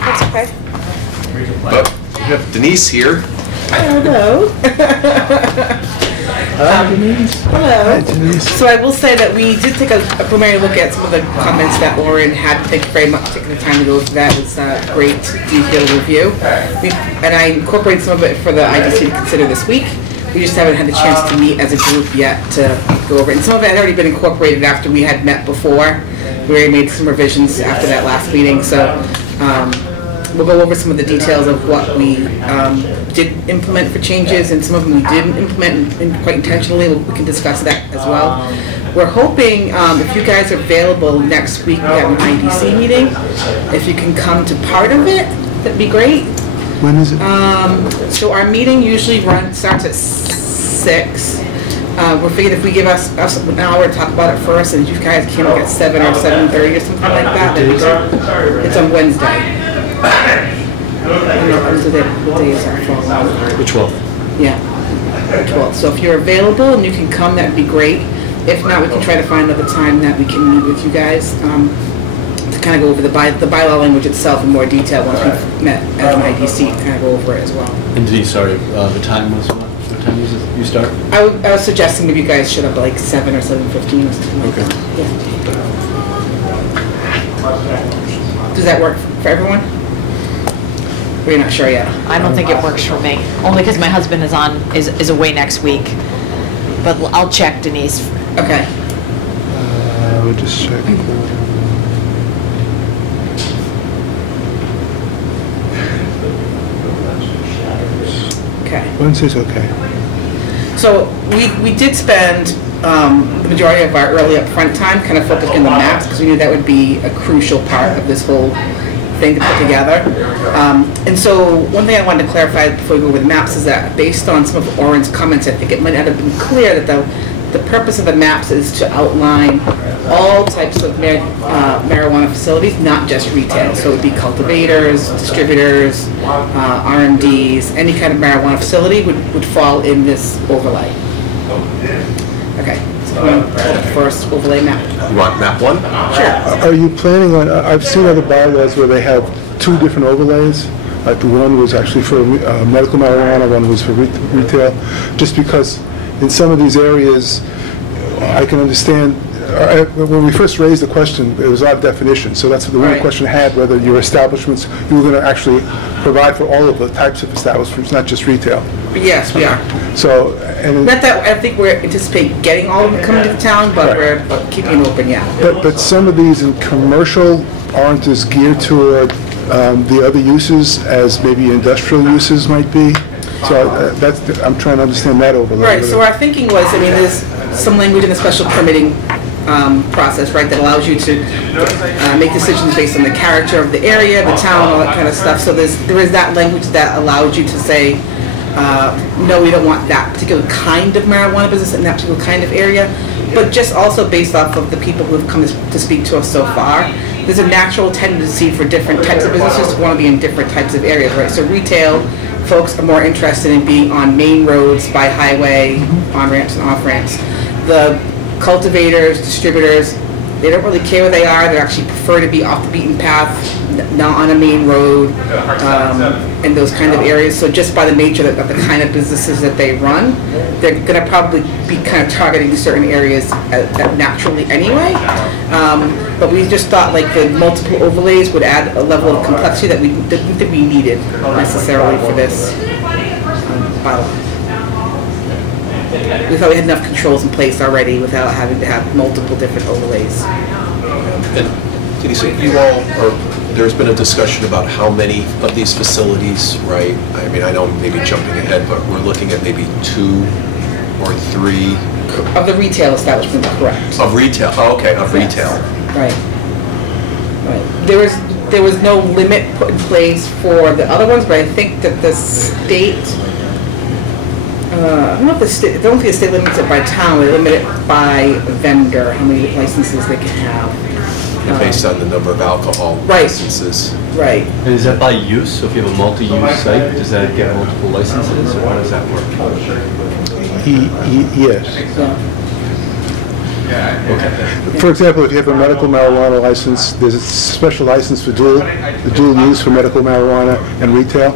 That's okay. But we have Denise here. Hello. Hello. So I will say that we did take a preliminary look at some of the comments that Lauren had. Thank you very much for taking the time to go through that. It was a great detailed review. And I incorporated some of it for the IDC to consider this week. We just haven't had the chance to meet as a group yet to go over it. And some of it had already been incorporated after we had met before. We already made some revisions after that last meeting. So we'll go over some of the details of what we did implement for changes, and some of them we didn't implement quite intentionally. We can discuss that as well. We're hoping, if you guys are available next week, we have an IDC meeting. If you can come to part of it, that'd be great. When is it? So our meeting usually starts at 6. We're figuring if we give us an hour to talk about it first, and if you guys came like at 7 or 7:30 or something like that, that'd be good. It's on Wednesday. The 12th. Yeah, the 12th. So if you're available and you can come, that'd be great. If not, we can try to find another time that we can meet with you guys to kind of go over the bylaw language itself in more detail once we've met as an IDC to kind of go over it as well. And Denise, sorry, the time was what? What time was it you start? I was suggesting maybe you guys should have like 7 or 7:15 or something like that. Yeah. Does that work for everyone? We're not sure yet. I don't think it works for me, only because my husband is away next week. But I'll check, Denise. Okay. We'll just check. Okay. Wednesday's okay. So we did spend the majority of our early upfront time kind of focusing on the maps, because we knew that would be a crucial part of this whole thing to put together. And so one thing I wanted to clarify before we go over the maps is that based on some of Oren's comments, I think it might not have been clear that the purpose of the maps is to outline all types of marijuana facilities, not just retail. So it would be cultivators, distributors, RMDs, any kind of marijuana facility would fall in this overlay. Okay, so I'm going to pull up the first overlay map. You want map 1? Sure. Are you planning on, I've seen other bylaws where they have 2 different overlays. Like one was actually for medical marijuana, one was for retail. Just because in some of these areas, I can understand, when we first raised the question, there was a lot of definition. So that's the real question I had, whether your establishments, you were going to actually provide for all of the types of establishments, not just retail. Yes, we are. So, and not that I think we're anticipating getting all of them coming to the town, but we're keeping it open, yeah. But some of these in commercial aren't as geared toward the other uses as maybe industrial uses might be. So I'm trying to understand that overlay. Right, so our thinking was, I mean, there's some language in the special permitting process, right, that allows you to make decisions based on the character of the area, the town, all that kind of stuff. So there is that language that allows you to say, no, we don't want that particular kind of marijuana business in that particular kind of area, but just also based off of the people who have come to speak to us so far. There's a natural tendency for different types of businesses to want to be in different types of areas, right? So retail folks are more interested in being on main roads, by highway, on ramps and off ramps. The cultivators, distributors, they don't really care where they are. They actually prefer to be off the beaten path, not on a main road, in those kind of areas. So just by the nature of the kind of businesses that they run, they're going to probably be kind of targeting certain areas naturally anyway. But we just thought like the multiple overlays would add a level of complexity that we didn't think we needed necessarily for this bylaw. We thought we had enough controls in place already without having to have multiple different overlays. And Denise, you all there's been a discussion about how many of these facilities, right? I mean, I know maybe jumping ahead, but we're looking at maybe 2 or 3 of the retail establishment, correct? Of retail. Oh, okay, of retail. Right. Right. There was no limit put in place for the other ones, but I think that the state. I don't know if the state. I don't think the state limits it by town. They limit it by vendor, how many licenses they can have. Based on the number of alcohol licenses. Right. And is that by use? So if you have a multi-use site, does that get multiple licenses, or how does that work? Yes. Yeah. For example, if you have a medical marijuana license, there's a special license for dual use for medical marijuana and retail,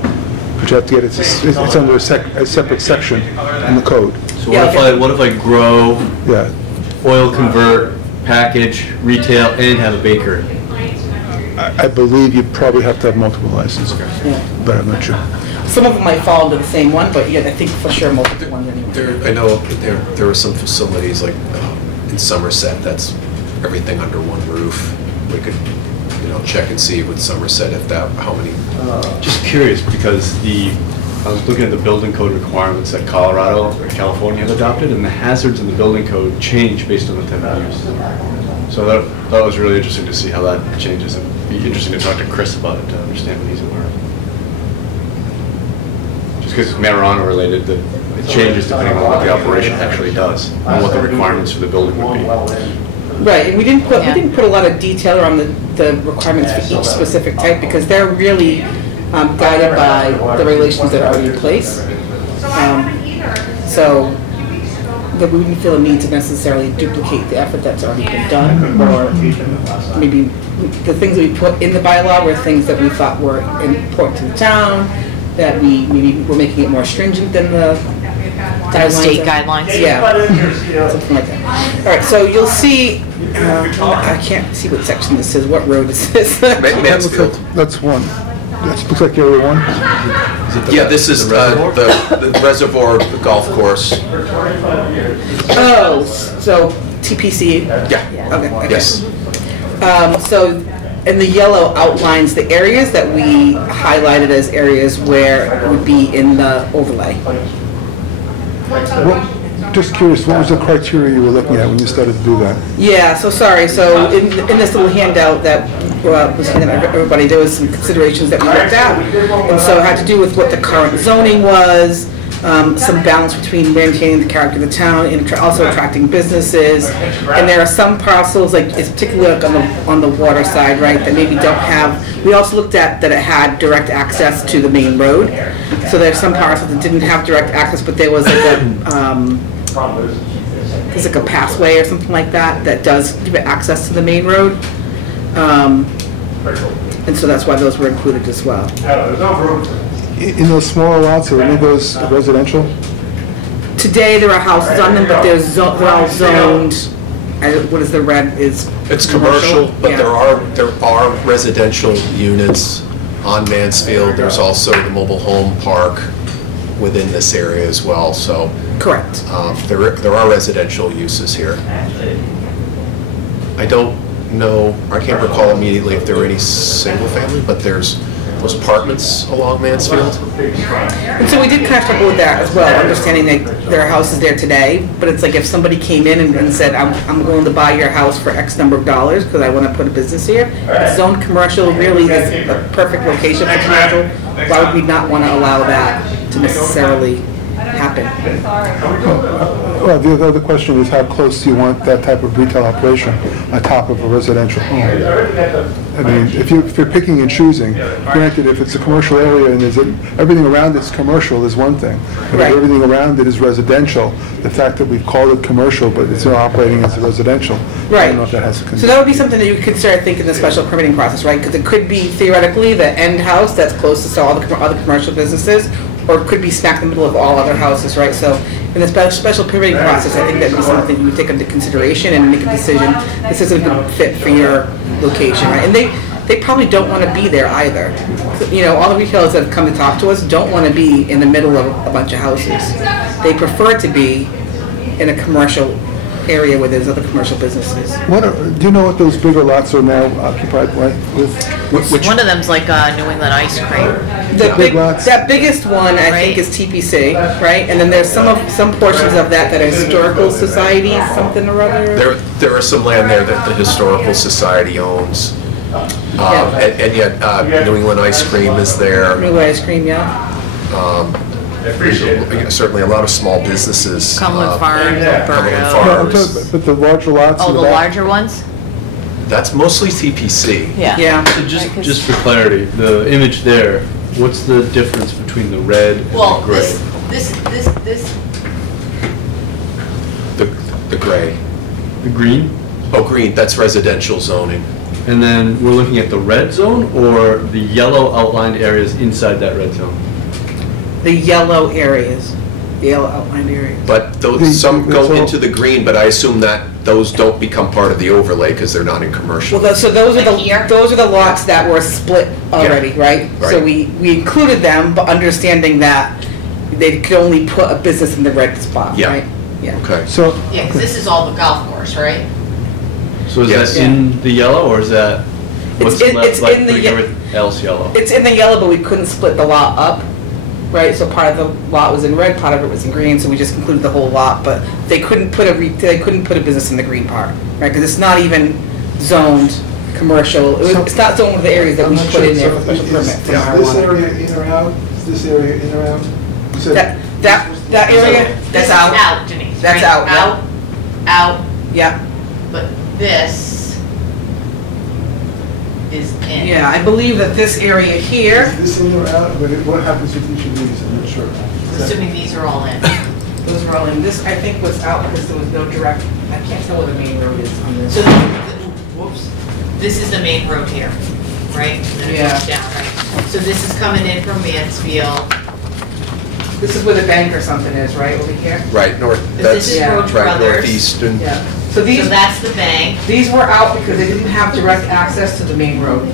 but you have to get it's under a separate section in the code. So what if I grow, Yeah. oil convert, package, retail, and have a bakery? I believe you probably have to have multiple licenses, but I'm not sure. Some of them might fall into the same one, but yeah, I think for sure multiple ones anyway. I know there are some facilities like in Somerset, that's everything under one roof. We could, check and see with Somerset how many. Just curious, because I was looking at the building code requirements that Colorado or California have adopted, and the hazards in the building code change based on the type of use. So that was really interesting to see how that changes, and be interesting to talk to Chris about it to understand what he's aware of. Just because it's marijuana related, it changes depending on what the operation actually does and what the requirements for the building would be. Right, and we didn't put a lot of detail around the requirements for each specific type because they're really guided by the regulations that are already in place. So that we wouldn't feel a need to necessarily duplicate the effort that's already been done, or maybe the things that we put in the bylaw were things that we thought were important to the town, that we maybe were making it more stringent than the State guidelines? Yeah, something like that. All right, so you'll see, I can't see what section this is, what road is this? Mansfield. That's one. That looks like area one. Yeah, this is the reservoir, the golf course. Oh, so TPC? Yeah. Okay. Yes. So, and the yellow outlines the areas that we highlighted as areas where it would be in the overlay. Well, just curious, what was the criteria you were looking at when you started to do that? Yeah, so sorry, so in this little handout that was handed out to everybody, there was some considerations that we looked at. And so it had to do with what the current zoning was, some balance between maintaining the character of the town and also attracting businesses. And there are some parcels, like it's particularly like on the water side, right, that maybe don't have, we also looked at that it had direct access to the main road. So there's some parcels that didn't have direct access, but there was like there's like a passway or something like that that does give it access to the main road. And so that's why those were included as well. In those smaller lots, are any of those residential? Today there are houses on them, but they're all zoned. What is the red is? It's commercial, but yeah. there are residential units on Mansfield. There's also the mobile home park within this area as well. So correct. There are residential uses here. I don't know. I can't recall immediately if there are any single family, but there's those apartments along Mansfield. And so we did kind of struggle with that as well, understanding that there are houses there today, but it's like if somebody came in and said, I'm going to buy your house for X number of dollars because I want to put a business here, zone commercial really is a perfect location for commercial. Why would we not want to allow that to necessarily happen? Well, the other question is how close do you want that type of retail operation on top of a residential home? I mean, if you're picking and choosing, granted, if it's a commercial area and everything around it's commercial is one thing, but if everything around it is residential, the fact that we've called it commercial but it's not operating as a residential, I don't know if that has to. So that would be something that you could start thinking the special permitting process, right? Because it could be theoretically the end house that's closest to all the other commercial businesses, or it could be smack in the middle of all other houses, right? So in the special permitting process, I think that would be something you would take into consideration and make a decision. This is a good fit for your location, right? And they probably don't want to be there either. You know, all the retailers that have come to talk to us don't want to be in the middle of a bunch of houses. They prefer to be in a commercial area where there's other commercial businesses. Do you know what those bigger lots are now occupied with? One of them's like New England ice cream. That biggest one, I think, is TPC, right? And then there's some portions of that are historical society, something or other. There are some land there that the Historical Society owns. And yet New England Ice Cream is there. New England Ice Cream, yeah. Certainly a lot of small businesses. Cumberland Farms, Cumberland Farms. But the larger lots. Oh, the larger ones? That's mostly TPC. Yeah. So just for clarity, the image there, what's the difference between the red and the gray? This. The gray. The green? Oh, green, that's residential zoning. And then we're looking at the red zone or the yellow outlined areas inside that red zone? The yellow areas, the yellow outlined areas. But those, some go into the green, but I assume that those don't become part of the overlay because they're not in commercial. Well, so those are Like here? those are the lots that were split already, right? So Right. we included them, but understanding that they could only put a business in the red spot, Yeah. right? Yeah. Okay. So, Yeah, because this is all the golf course, right? So is Yes. that in the yellow or is that what's It's left, in like the putting ye- everything else yellow? It's in the yellow, but we couldn't split the lot up, right? So part of the lot was in red, part of it was in green, so we just included the whole lot, but they couldn't put they couldn't put a business in the green part, right? Because it's not even zoned commercial. It's not zoned with the areas that I'm we not put sure, in there so for special is permit for this marijuana. area in or out? Is this area in or out? You said- That area, This that's is out. out, Denise, That's right? out, yeah. Out, out, Yeah, but this is in. yeah, I believe that this area here, Is this in or out? What happens with each of these? I'm not sure. Is that- Assuming these are all in. those were all in, this I think was out because there was no direct, I can't tell where the main road is on this. So, whoops, this is the main road here, right? And then it Yeah. goes down, right? So this is coming in from Mansfield. This is where the bank or something is, right, over here? Right, north, This that's is Yeah. Roach right Brothers. northeastern. Yeah. So So these, that's the bank. these were out because they didn't have direct access to the main road.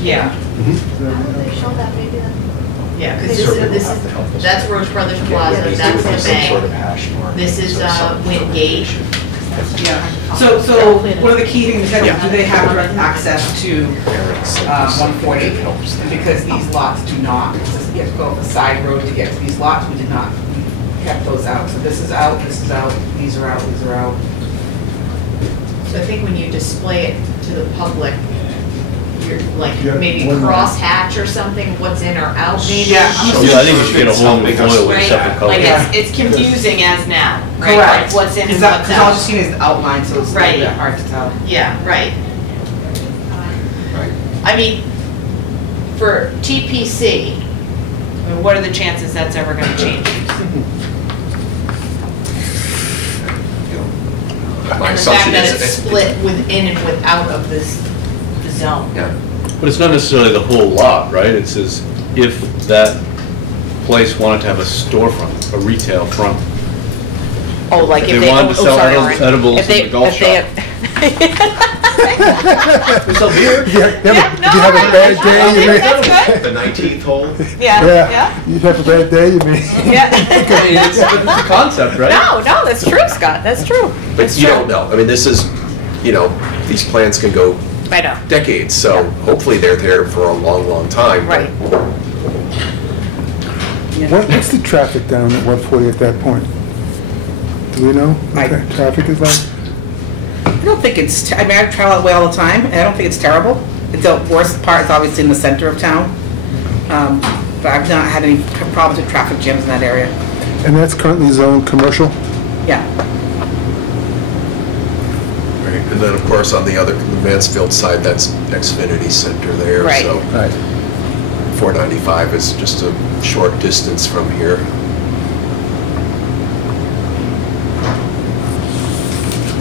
Yeah. Mm-hmm. How would they show that, maybe then? Yeah, because this is, that's Roach Brothers Plaza, that's the bank. This is, Wingate. Yeah. So one of the key things is that do they have direct access to 140? And because these lots do not, because you have to go up a side road to get to these lots, we did not, we kept those out. So this is out, these are out, these are out. So I think when you display it to the public, you're like, Yeah, maybe one more. cross-hatch or something, what's in or out, maybe? Yeah. Yeah, I think we should get a whole new foil with Right? separate Like, colors. it's confusing as now, right? Correct. Like, what's in and Because what's all out. you've seen is the outline, so it's a little Right. bit hard to tell. Yeah, right. I mean, for TPC, I mean, what are the chances that's ever gonna change? My And the fact assumption that is it's split within and without of this, the zone. Yeah. But it's not necessarily the whole lot, right? It says if that place wanted to have a storefront, a retail front. Oh, like If if they they, wanted to sell sorry, edibles- Lauren. edibles If they- in the golf if they- They sell beer. If you have no, a I- bad I day, you may, that's good. The 19th hole? Yeah, yeah, yeah, you have a bad day, you may. I mean, yeah. it's the concept, right? No, no, that's true, Scott, that's true. But That's you true. don't know. I mean, this is, you know, these plans can go I know, decades, so hopefully they're there for a long, long time. but- right. What's the traffic down at 140 at that point? Do we know what that traffic is like? I don't think it's, I mean, I travel that way all the time, and I don't think it's terrible. The worst part is obviously in the center of town. But I've not had any problems with traffic jams in that area. And that's currently zoned commercial? Yeah. Right. And then, of course, on the other, the Mansfield side, that's Xfinity Center there. Right. So Right. 495 is just a short distance from here.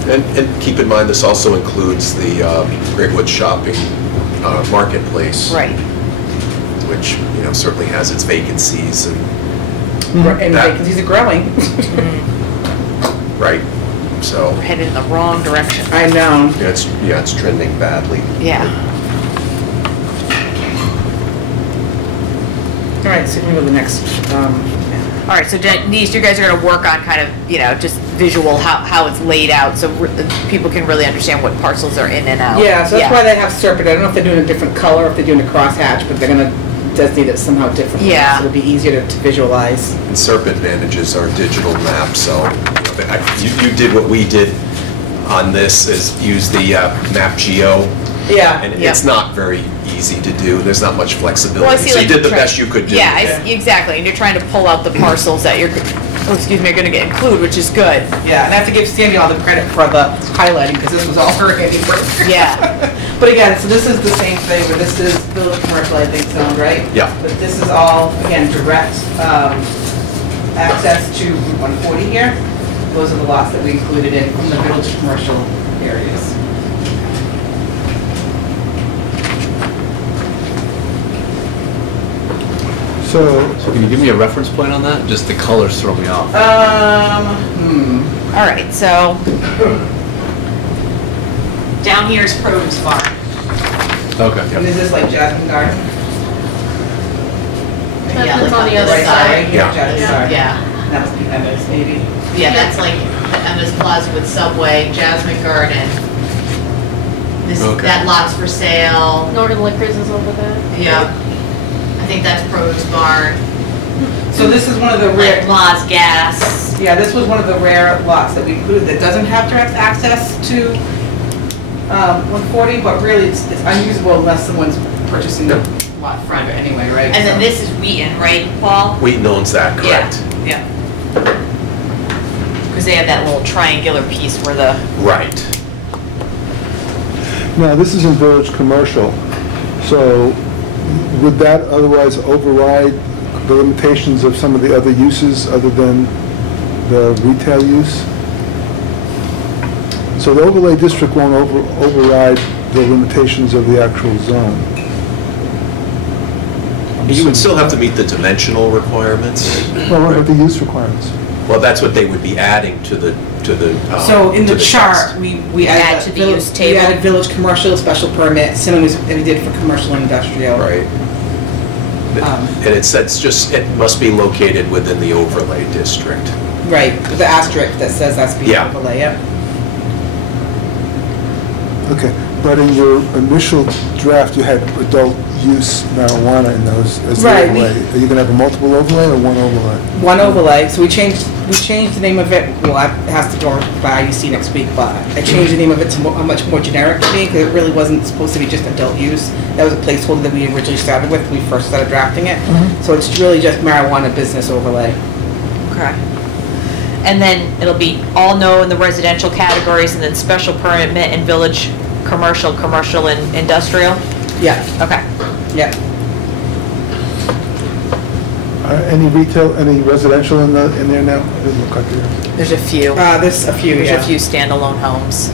And keep in mind, this also includes the Greatwood Shopping Marketplace. Right. Which, you know, certainly has its vacancies and, And That- vacancies are growing. right, so, We're headed in the wrong direction. I know. yeah, it's trending badly. Yeah. All right, so we go to the next, All right, so Denise, you guys are gonna work on kind of, you know, just visual, how it's laid out, so people can really understand what parcels are in and out. yeah, so that's why they have Serpent. I don't know if they're doing a different color, if they're doing a crosshatch, but they're gonna designate it somehow differently. Yeah. So it'll be easier to visualize. And Serpent manages our digital map, so you did what we did on this, is use the Map Geo, Yeah. and Yeah. it's not very easy to do, there's not much Well, I flexibility. see, So you like, did the try- best you could do. Yeah, exactly, and you're trying to pull out the parcels that you're, are gonna get included, which is good. Yeah, and I have to give Sandy all the credit for the highlighting, because this was all her handiwork. Yeah. But again, so this is the same thing, but this is village commercial, I think, zone, right? Yeah. But this is all, again, direct access to Route 140 here. those are the lots that we included in the village commercial areas. So, So can you give me a reference point on that? Just the colors throw me off. All right, so down here is Produce Farm. Okay. And is this like Jasmine Garden? Yeah, That's like on the other Right side. right here, Yeah. Jasmine Garden. Yeah, That must be Emma's, maybe. yeah, that's like Emma's Plaza with Subway, Jasmine Garden. This, Okay. that lot's for sale, Northern Liquors is over there. yeah. I think that's Produce Barn, So this is one of the like rare, Plaza Gas. yeah, this was one of the rare lots that we included that doesn't have direct access to 140, but really it's unusable unless someone's purchasing the lot front anyway, right? And then So- this is Wheaton, right, Paul? Wheaton owns that, correct? Yeah. Because they have that little triangular piece where the, Right. now this is in village commercial, so would that otherwise override the limitations of some of the other uses other than the retail use? So the overlay district won't override the limitations of the actual zone? You would still have to meet the dimensional requirements. Well, what about the use requirements? Well, that's what they would be adding to the. So in to the text. chart, we Add added. to the village- use table. We added village commercial, special permit, similar as we did for commercial and industrial. Right. And it says just, it must be located within the overlay district. Right, the asterisk that says that's being Yeah. overlay, yeah. Okay, but in your initial draft, you had adult use marijuana in those as the Right, overlay. Are you gonna have a multiple overlay or one overlay? One overlay, so we changed the name of it, well, it has to go by IUC next week, but I changed the name of it to a much more generic name, because it really wasn't supposed to be just adult use. That was a placeholder that we originally started with when we first started drafting it. So it's really just marijuana business overlay. Okay. And then it'll be all no in the residential categories, and then special permit in village commercial, commercial and industrial? Yeah, Okay. yeah. Any retail, any residential in there now? It doesn't look like there is. There's a few. There's a few, There's yeah. a few standalone homes.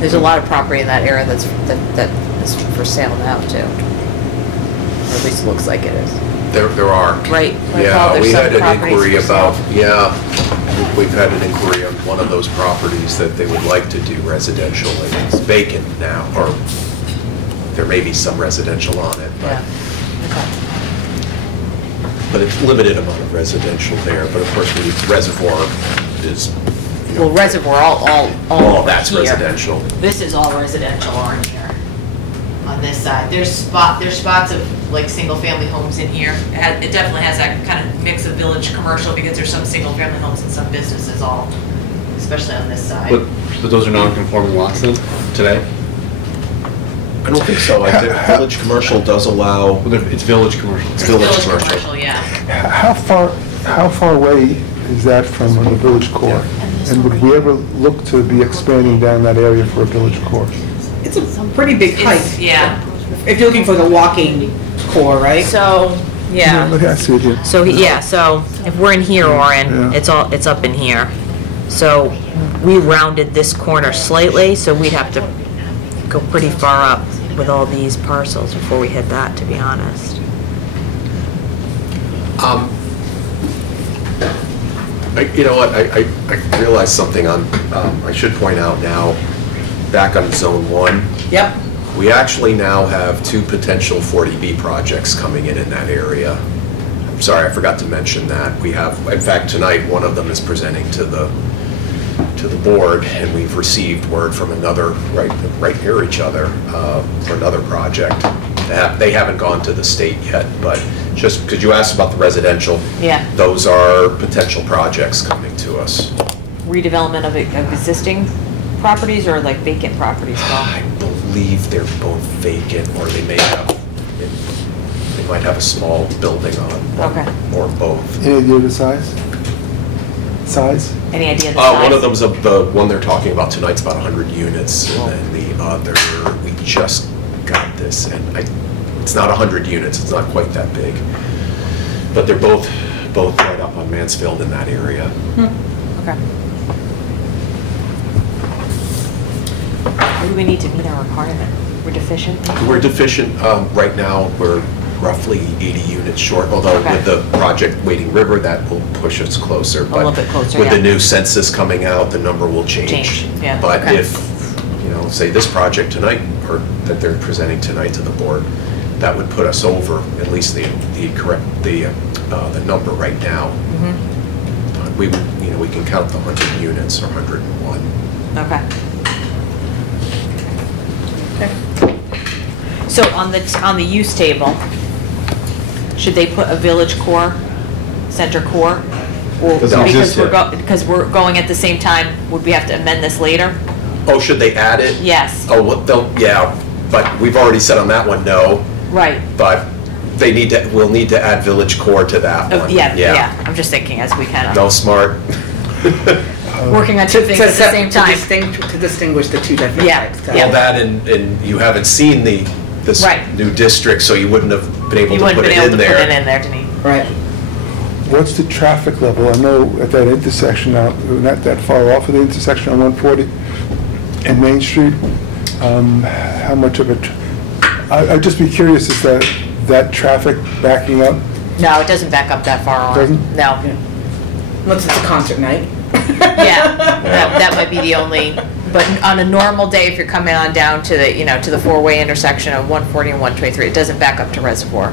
There's a lot of property in that area that is for sale now too. Or at least looks like it is. There are. Right? Like, Yeah, Paul, there's we some had an properties inquiry for sale. about, we've had an inquiry on one of those properties that they would like to do residential, and it's vacant now, or there may be some residential on it, Yeah. but it's limited amount of residential there, but of course, the reservoir is, you know, Well, reservoir, all all over that's here. residential. this is all residential on here, on this side. There's spots of like single-family homes in here. It definitely has that kind of mix of village commercial because there's some single-family homes and some businesses all, especially on this side. But those are non-conforming lots then, today? I don't think so, I think village commercial does allow, Well, it's village commercial. it's village commercial. Yeah. How far away is that from the village core? And would we ever look to be expanding down that area for a village core? It's a pretty big hike. Yeah. If you're looking for the walking core, right? So, yeah. Look, I see it here. So, yeah, so if we're in here, Orin, Yeah. it's up in here. So we rounded this corner slightly, so we'd have to go pretty far up with all these parcels before we hit that, to be honest. You know what, I realized something on, I should point out now, back on Zone 1, Yep. we actually now have 2 potential 40B projects coming in that area. I'm sorry, I forgot to mention that. We have, in fact, tonight, one of them is presenting to the board, and we've received word from another, right near each other, for another project. They haven't gone to the state yet, but just because you asked about the residential, Yeah. those are potential projects coming to us. Redevelopment of existing properties or like vacant properties, Paul? I believe they're both vacant, or they might have a small building on one, Okay. or both. Any idea of the size? Size? Any idea the size? One of them's the one they're talking about tonight's about 100 units, and then the other, we just got this, and it's not 100 units, it's not quite that big. But they're both both right up on Mansfield in that area. Okay. What do we need to meet our requirement? We're deficient? We're deficient, right now, we're roughly 80 units short, although Okay. with the project Wading River, that will push us closer. little bit closer, With the yeah. new census coming out, the number will change. Change, yeah, But okay. if, say this project tonight, or that they're presenting tonight to the board, that would put us over at least the number right now. Mm-hmm. We can count the 100 units or 101. Okay. Okay. So on the use table, should they put a village core, center core? Or Doesn't exist because we're going at the same time, would we have to amend this later? Oh, should they add it? Yes. Oh, well, yeah, but we've already said on that one, no. Right. But we'll need to add village core to that Oh, one. yeah. I'm just thinking as we kind No, of smart. working on two things at the same time. To distinguish the two different Yeah, types. yeah. All that, and you haven't seen this Right. new district, so you wouldn't have been able You to wouldn't put have it been able in to put it there. in there, Denise. Right. What's the traffic level? I know at that intersection now, not that far off of the intersection on 140 and Main Street, how much of it, I'd just be curious, is that traffic backing up? No, it doesn't back up that far on. Doesn't? No. Unless it's a concert night. Yeah, that might be the only, but on a normal day, if you're coming on down to the, to the four-way intersection of 140 and 123, it doesn't back up to Reservoir.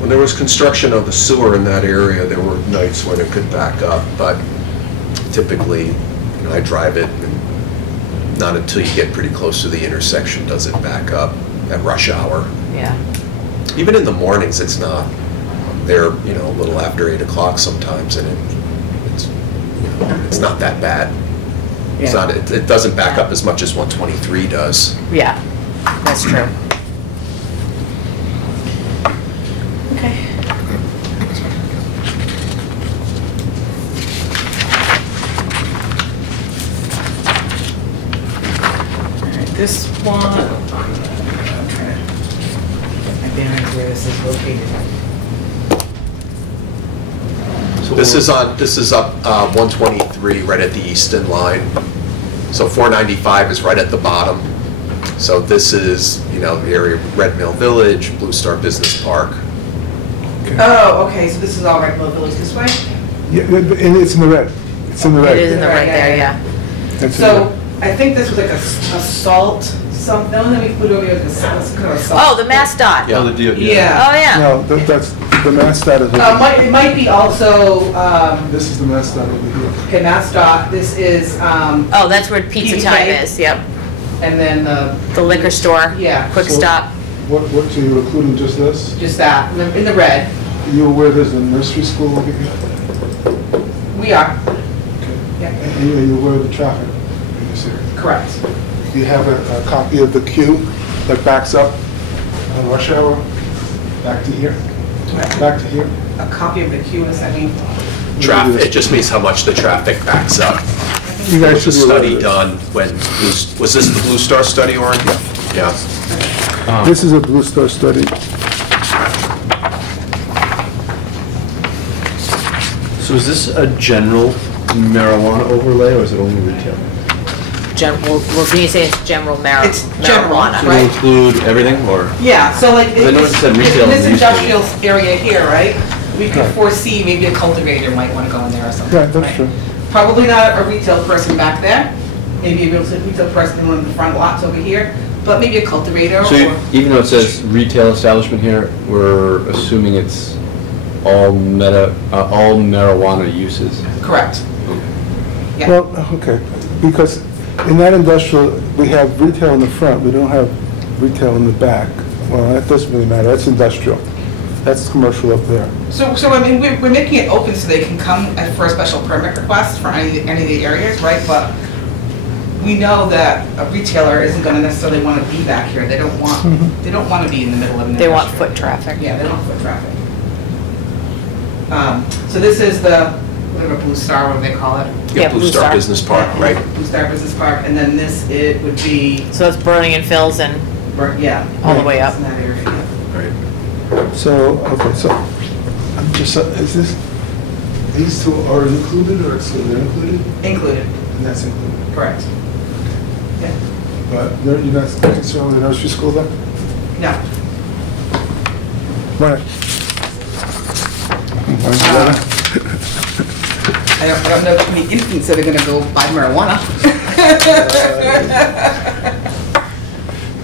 When there was construction of the sewer in that area, there were nights when it could back up, but typically, I drive it, and not until you get pretty close to the intersection does it back up at rush hour. Yeah. Even in the mornings, it's not. They're, a little after 8 o'clock sometimes, and it's not that bad. It's Yeah. not. It doesn't back up as much as 123 does. Yeah, that's true. Okay. All right, this one, I'm trying to get my bearings where this is located. This is up 123, right at the eastern line. So 495 is right at the bottom. So this is, the area of Red Mill Village, Blue Star Business Park. Oh, okay, so this is all Red Mill Village this way? Yeah, and it's in the red. It's in the red. It is in the right there, yeah. It's in the So, red. I think this was like a salt, something, let me put over here, this kind of a salt. Oh, the MassDOT. Yeah. Oh, the deal, Yeah. Oh, yeah. No, that's, the MassDOT is over It might be also, This is the MassDOT over here. okay, MassDOT, this is, Oh, that's where Pizza PBK. Time is, yep. and then The liquor store. Yeah. Quick So- Stop. What, so you're including just this? just that, in the red. You aware there's a nursery school over here? We are, Okay. yeah, And you're aware of the traffic in this area? correct. Do you have a copy of the queue that backs up on rush hour? Back to here? Back to here? A copy of the queue, what does that mean? Traffic, it just means how much the traffic backs up. You There guys was a should be aware of study this. done when, was this the Blue Star study, Orin? Yeah. This is a Blue Star study. So is this a general marijuana overlay, or is it only retail? We're being saying it's general It's general, marijuana. So right. it'll include everything, or? Yeah, so like, I know it said retail in this and retail. industrial area here, right, we could Right. foresee maybe a cultivator might want to go in there or something. Right, that's true. Probably not a retail person back there, maybe a retail person in one of the front lots over here, but maybe a cultivator So or, even though it says retail establishment here, we're assuming it's all marijuana uses? correct. Yeah, Well, okay, because in that industrial, we have retail in the front, we don't have retail in the back. Well, that doesn't really matter, that's industrial. That's commercial up there. so I mean, we're making it open so they can come for a special permit request for any of the areas, right? But we know that a retailer isn't gonna necessarily wanna be back here, they don't want to be in the middle of an They want industrial. foot traffic. Yeah, they don't have foot traffic. So this is the, whatever, Blue Star, what do they call it? Yeah, Blue Blue Star Star. Business Park, right? Blue Star Business Park, and then this, it would be, So it's Burning and Phil's and yeah. all the way up. It's in that area. Right. So, okay, so I'm just, is this, these two are included or excluded? They're included? Included, And that's included. correct. Yeah. But you're not concerned with the nursery school then? No. Right. I don't know too many infants that are gonna go buy marijuana.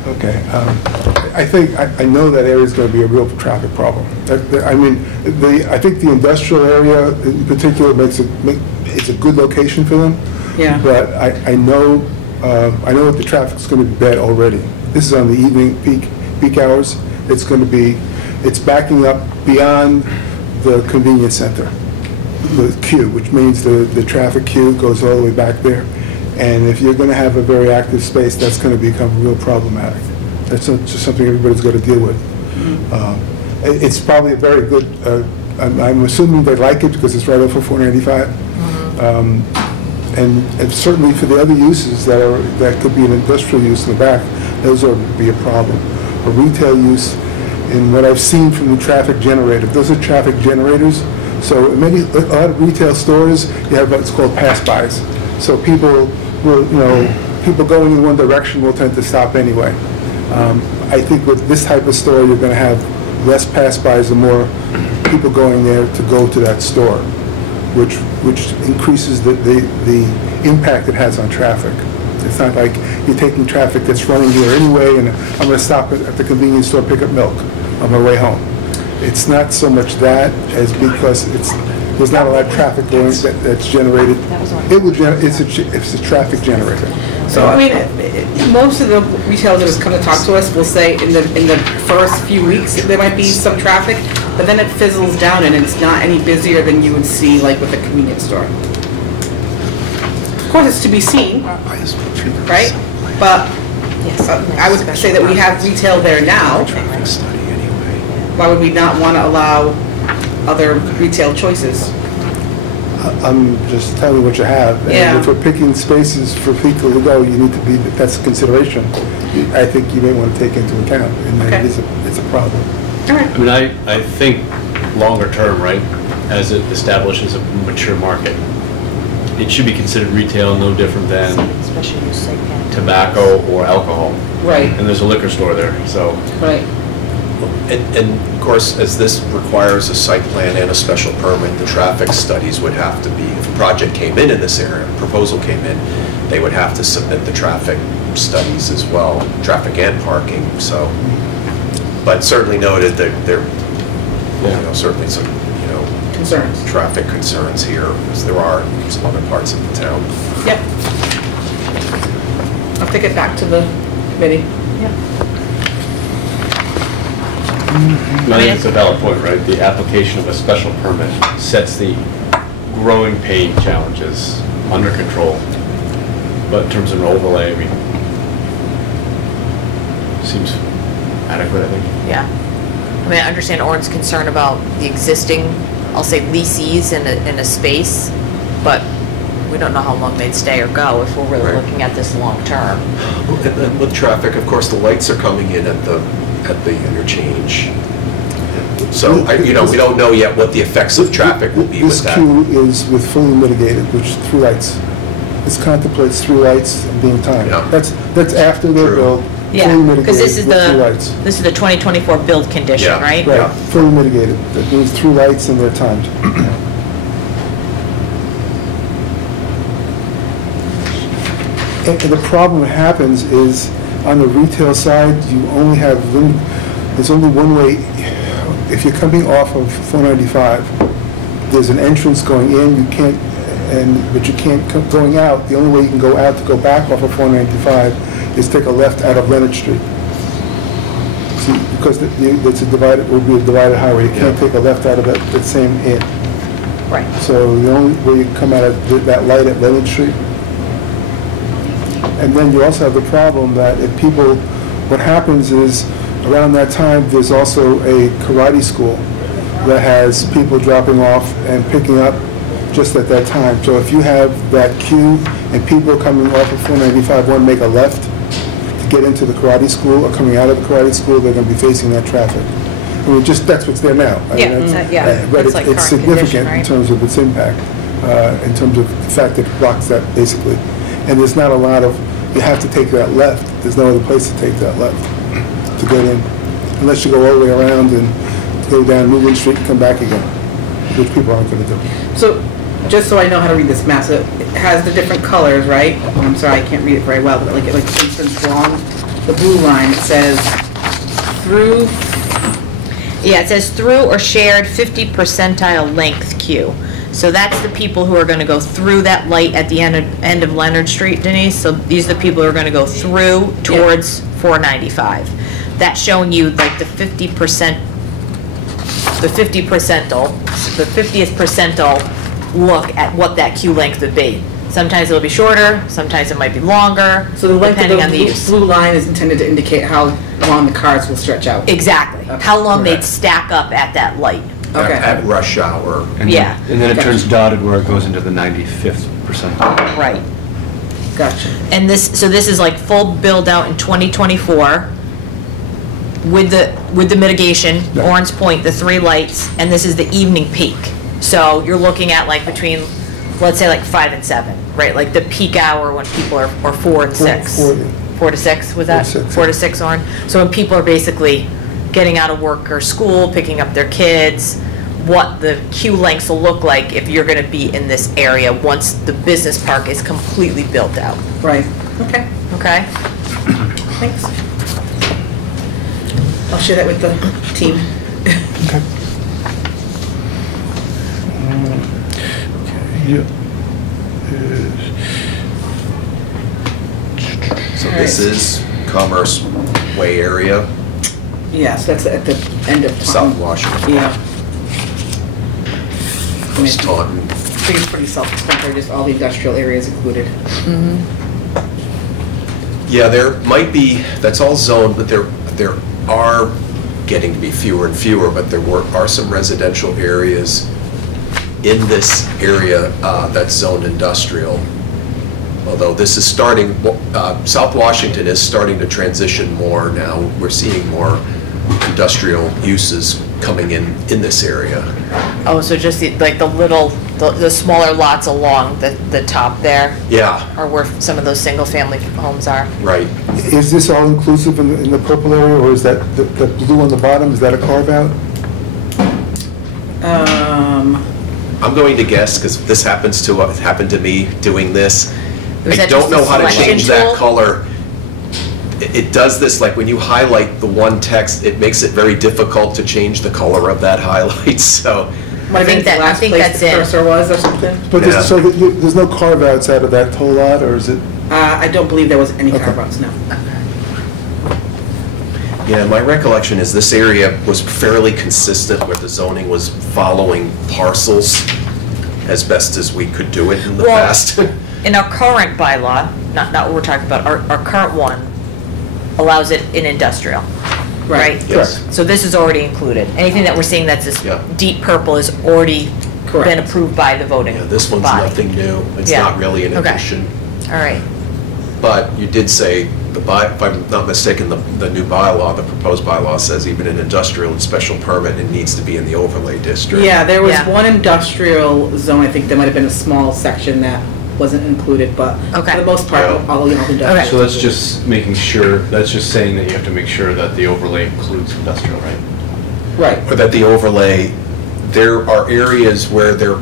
Okay, I think, I know that area is going to be a real traffic problem. I mean, I think the industrial area in particular it's a good location for them. Yeah. But I know that the traffic's going to be bad already. This is on the evening peak hours. It's backing up beyond the convenience center, the queue, which means the traffic queue goes all the way back there. And if you're going to have a very active space, that's going to become real problematic. That's just something everybody's got to deal with. It's probably a very good, I'm assuming they like it because it's right off of 495. And certainly for the other uses that could be an industrial use in the back, those would be a problem. A retail use, in what I've seen from the traffic generator, those are traffic generators. So a lot of retail stores, you have what's called pass-bys. So people will, people going in one direction will tend to stop anyway. I think with this type of store, you're going to have less pass-bys and more people going there to go to that store, which increases the impact it has on traffic. It's not like you're taking traffic that's running here anyway, and I'm going to stop at the convenience store, pick up milk on my way home. It's not so much that as because there's not a lot of traffic going that's generated. It's a traffic generator. So, I mean, most of the retailers that have come to talk to us will say in the first few weeks, there might be some traffic, but then it fizzles down and it's not any busier than you would see like with a convenience store. Of course, it's to be seen, right? But I would say that we have retail there now. Why would we not want to allow other retail choices? I'm just telling you what you have. Yeah. And if we're picking spaces for people to go, you need to be, that's a consideration. I think you may want to take into account, and Okay. it's a problem. All right. I mean, I think longer term, right, as it establishes a mature market, it should be considered retail no different than Special use site plan. tobacco or alcohol. Right. And there's a liquor store there, so. Right. And of course, as this requires a site plan and a special permit, the traffic studies would have to be, if a project came in this area, a proposal came in, they would have to submit the traffic studies as well, traffic and parking, so. But certainly noted that there, certainly some, Concerns. traffic concerns here, as there are in some other parts of the town. Yep. I'll take it back to the committee. I think it's a valid point, right? The application of a special permit sets the growing pain challenges under control. But in terms of an overlay, I mean, seems adequate, I think. Yeah. I mean, I understand Orin's concern about the existing, I'll say leasees in a space, but we don't know how long they'd stay or go if we're really Right. looking at this long term. And then with traffic, of course, the lights are coming in at the interchange. So, we don't know yet what the effects of traffic will be with This that. queue is with fully mitigated, which is through lights. This contemplates through lights being timed. Yeah. That's after they're True. built, Yeah, fully mitigated because this is with through lights. this is the 2024 build condition, Yeah. right? Right, Yeah. fully mitigated. That means through lights and they're timed. And the problem that happens is, on the retail side, you only have, there's only one way. If you're coming off of 495, there's an entrance going in, you can't, but you can't, going out, the only way you can go out to go back off of 495 is take a left out of Leonard Street. See, because it's a divided, will be a divided highway, you can't take a left out of that same in. Right. So the only way you come out of that light at Leonard Street. And then you also have the problem that if people, what happens is, around that time, there's also a karate school that has people dropping off and picking up just at that time. So if you have that queue and people coming off of 495 want to make a left to get into the karate school or coming out of the karate school, they're going to be facing that traffic. I mean, just, that's what's there now. I mean, Yeah, that's- yeah, But it's like it's current condition, significant in right? terms of its impact, in terms of the fact that it blocks that, basically. And there's not a lot of, you have to take that left. There's no other place to take that left to get in, unless you go all the way around and go down Newland Street and come back again, which people aren't gonna do. So, just so I know how to read this map, so it has the different colors, right? Oh, I'm sorry, I can't read it very well, but like for instance, along the blue line, it says through, Yeah, it says through or shared 50 percentile length queue. So that's the people who are gonna go through that light at the end of Leonard Street, Denise. So these are the people who are gonna go through towards 495. That's showing you like the 50%, the 50 percentile, the 50th percentile look at what that queue length would be. Sometimes it'll be shorter, sometimes it might be longer, so the length of depending on the the use. blue line is intended to indicate how long the cars will stretch out. Exactly, Okay. how long they'd Correct. stack up at that light. Okay. At rush hour. And Yeah. then- And then it turns dotted where it goes into the 95th percentile. Right. Gotcha. And this, so this is like full build out in 2024 with the mitigation, Yeah. Orange Point, the 3 lights, and this is the evening peak. So you're looking at like between, let's say like 5 and 7, right? Like the peak hour when people are, or 4 and 6. 4, yeah. 4 to 6, was that? 4 to 6, 4 to 6, Orin. So when people are basically getting out of work or school, picking up their kids, what the queue lengths will look like if you're gonna be in this area once the business park is completely built out, Right, okay, okay? thanks. I'll share that with the team. Yeah. So this is Commerce Way area, Yes, that's at the end of South Taunton. Washington. Yeah. I mean, East Taunton. I think it's pretty self-explanatory, just all the industrial areas included. Yeah, there might be, that's all zoned, but there are getting to be fewer and fewer, but are some residential areas in this area that's zoned industrial. Although this is starting, South Washington is starting to transition more now. We're seeing more industrial uses coming in this area. Oh, so just like the smaller lots along the top there Yeah, are where some of those single-family homes are? right. Is this all inclusive in the purple area, or is that, the blue on the bottom, is that a carve-out? I'm going to guess, because this happened to me doing this. Was I that don't just a know how to selection change that tool? color. It does this, like when you highlight the one text, it makes it very difficult to change the color of that highlight, so. Might have been the I last think place that's the it. cursor was or something. But Yeah. so there's no carve-outs out of that whole lot, or is it? I don't believe there was any Okay. carve-outs, no. Yeah, my recollection is this area was fairly consistent where the zoning was following parcels as best as we could do it in the Well, past. In our current bylaw, not what we're talking about, our current one allows it in industrial, right? Yes. So this is already included. Anything that we're seeing that's this Yeah. deep purple has already Correct. been approved by the voting Yeah, this one's body. nothing new. It's Yeah. not really an Okay. addition. All right. But you did say, if I'm not mistaken, the new bylaw, the proposed bylaw says even in industrial and special permit, it needs to be in the overlay district. Yeah, there was Yeah. one industrial zone, I think there might have been a small section that wasn't included, but Okay. for the most part, Yeah. all industrial. So that's just making sure, that's just saying that you have to make sure that the overlay includes industrial, right? Right, Or that the overlay, there are areas where they're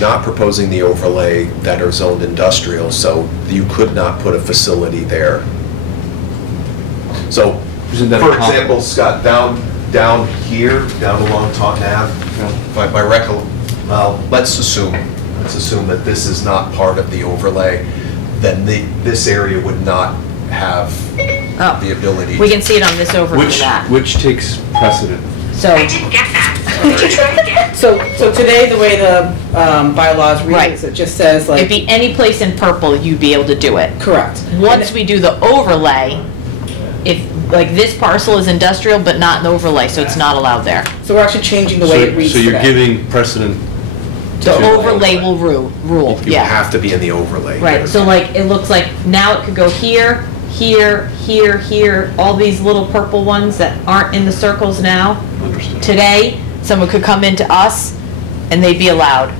not proposing the overlay that are zoned industrial, so you could not put a facility there. So, Isn't that a for comp- example, Scott, down here, down along Taunton Ave, let's assume that this is not part of the overlay, then this area would not have Oh, the ability. we can see it on this overview of that. Which takes precedent? So, so today, the way the bylaws read Right. is it just says it'd like, be any place in purple, you'd be able to do it. correct. Once we do the overlay, if, like, this parcel is industrial but not an overlay, so it's not allowed there. So we're actually changing the way it reads So you're today. giving precedent The to- overlay will rule, You yeah. have to be in the overlay. Right, so like, it looks like now it could go here, here, here, here, all these little purple ones that aren't in the circles now. Understood. Today, someone could come into us and they'd be allowed.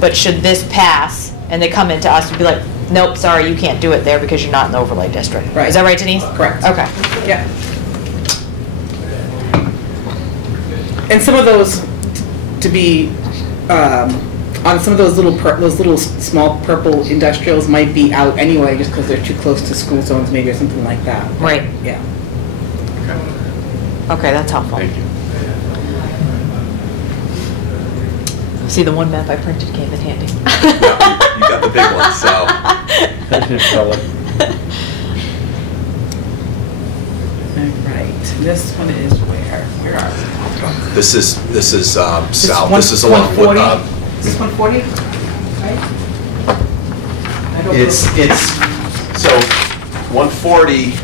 But should this pass and they come into us, we'd be like, nope, sorry, you can't do it there because you're not in the overlay district. Right. Is that right, Denise? Correct. Okay. Yeah. And some of those, to be, on some of those little small purple industrials might be out anyway, just because they're too close to school zones maybe, or something like that. Right. Yeah. Okay, that's helpful. Thank you. See, the one map I printed came in handy. You got the big one, so. All right, this one is where are we? This is south, one- this is along, 140? Is this 140? Right? I don't it's, so 140,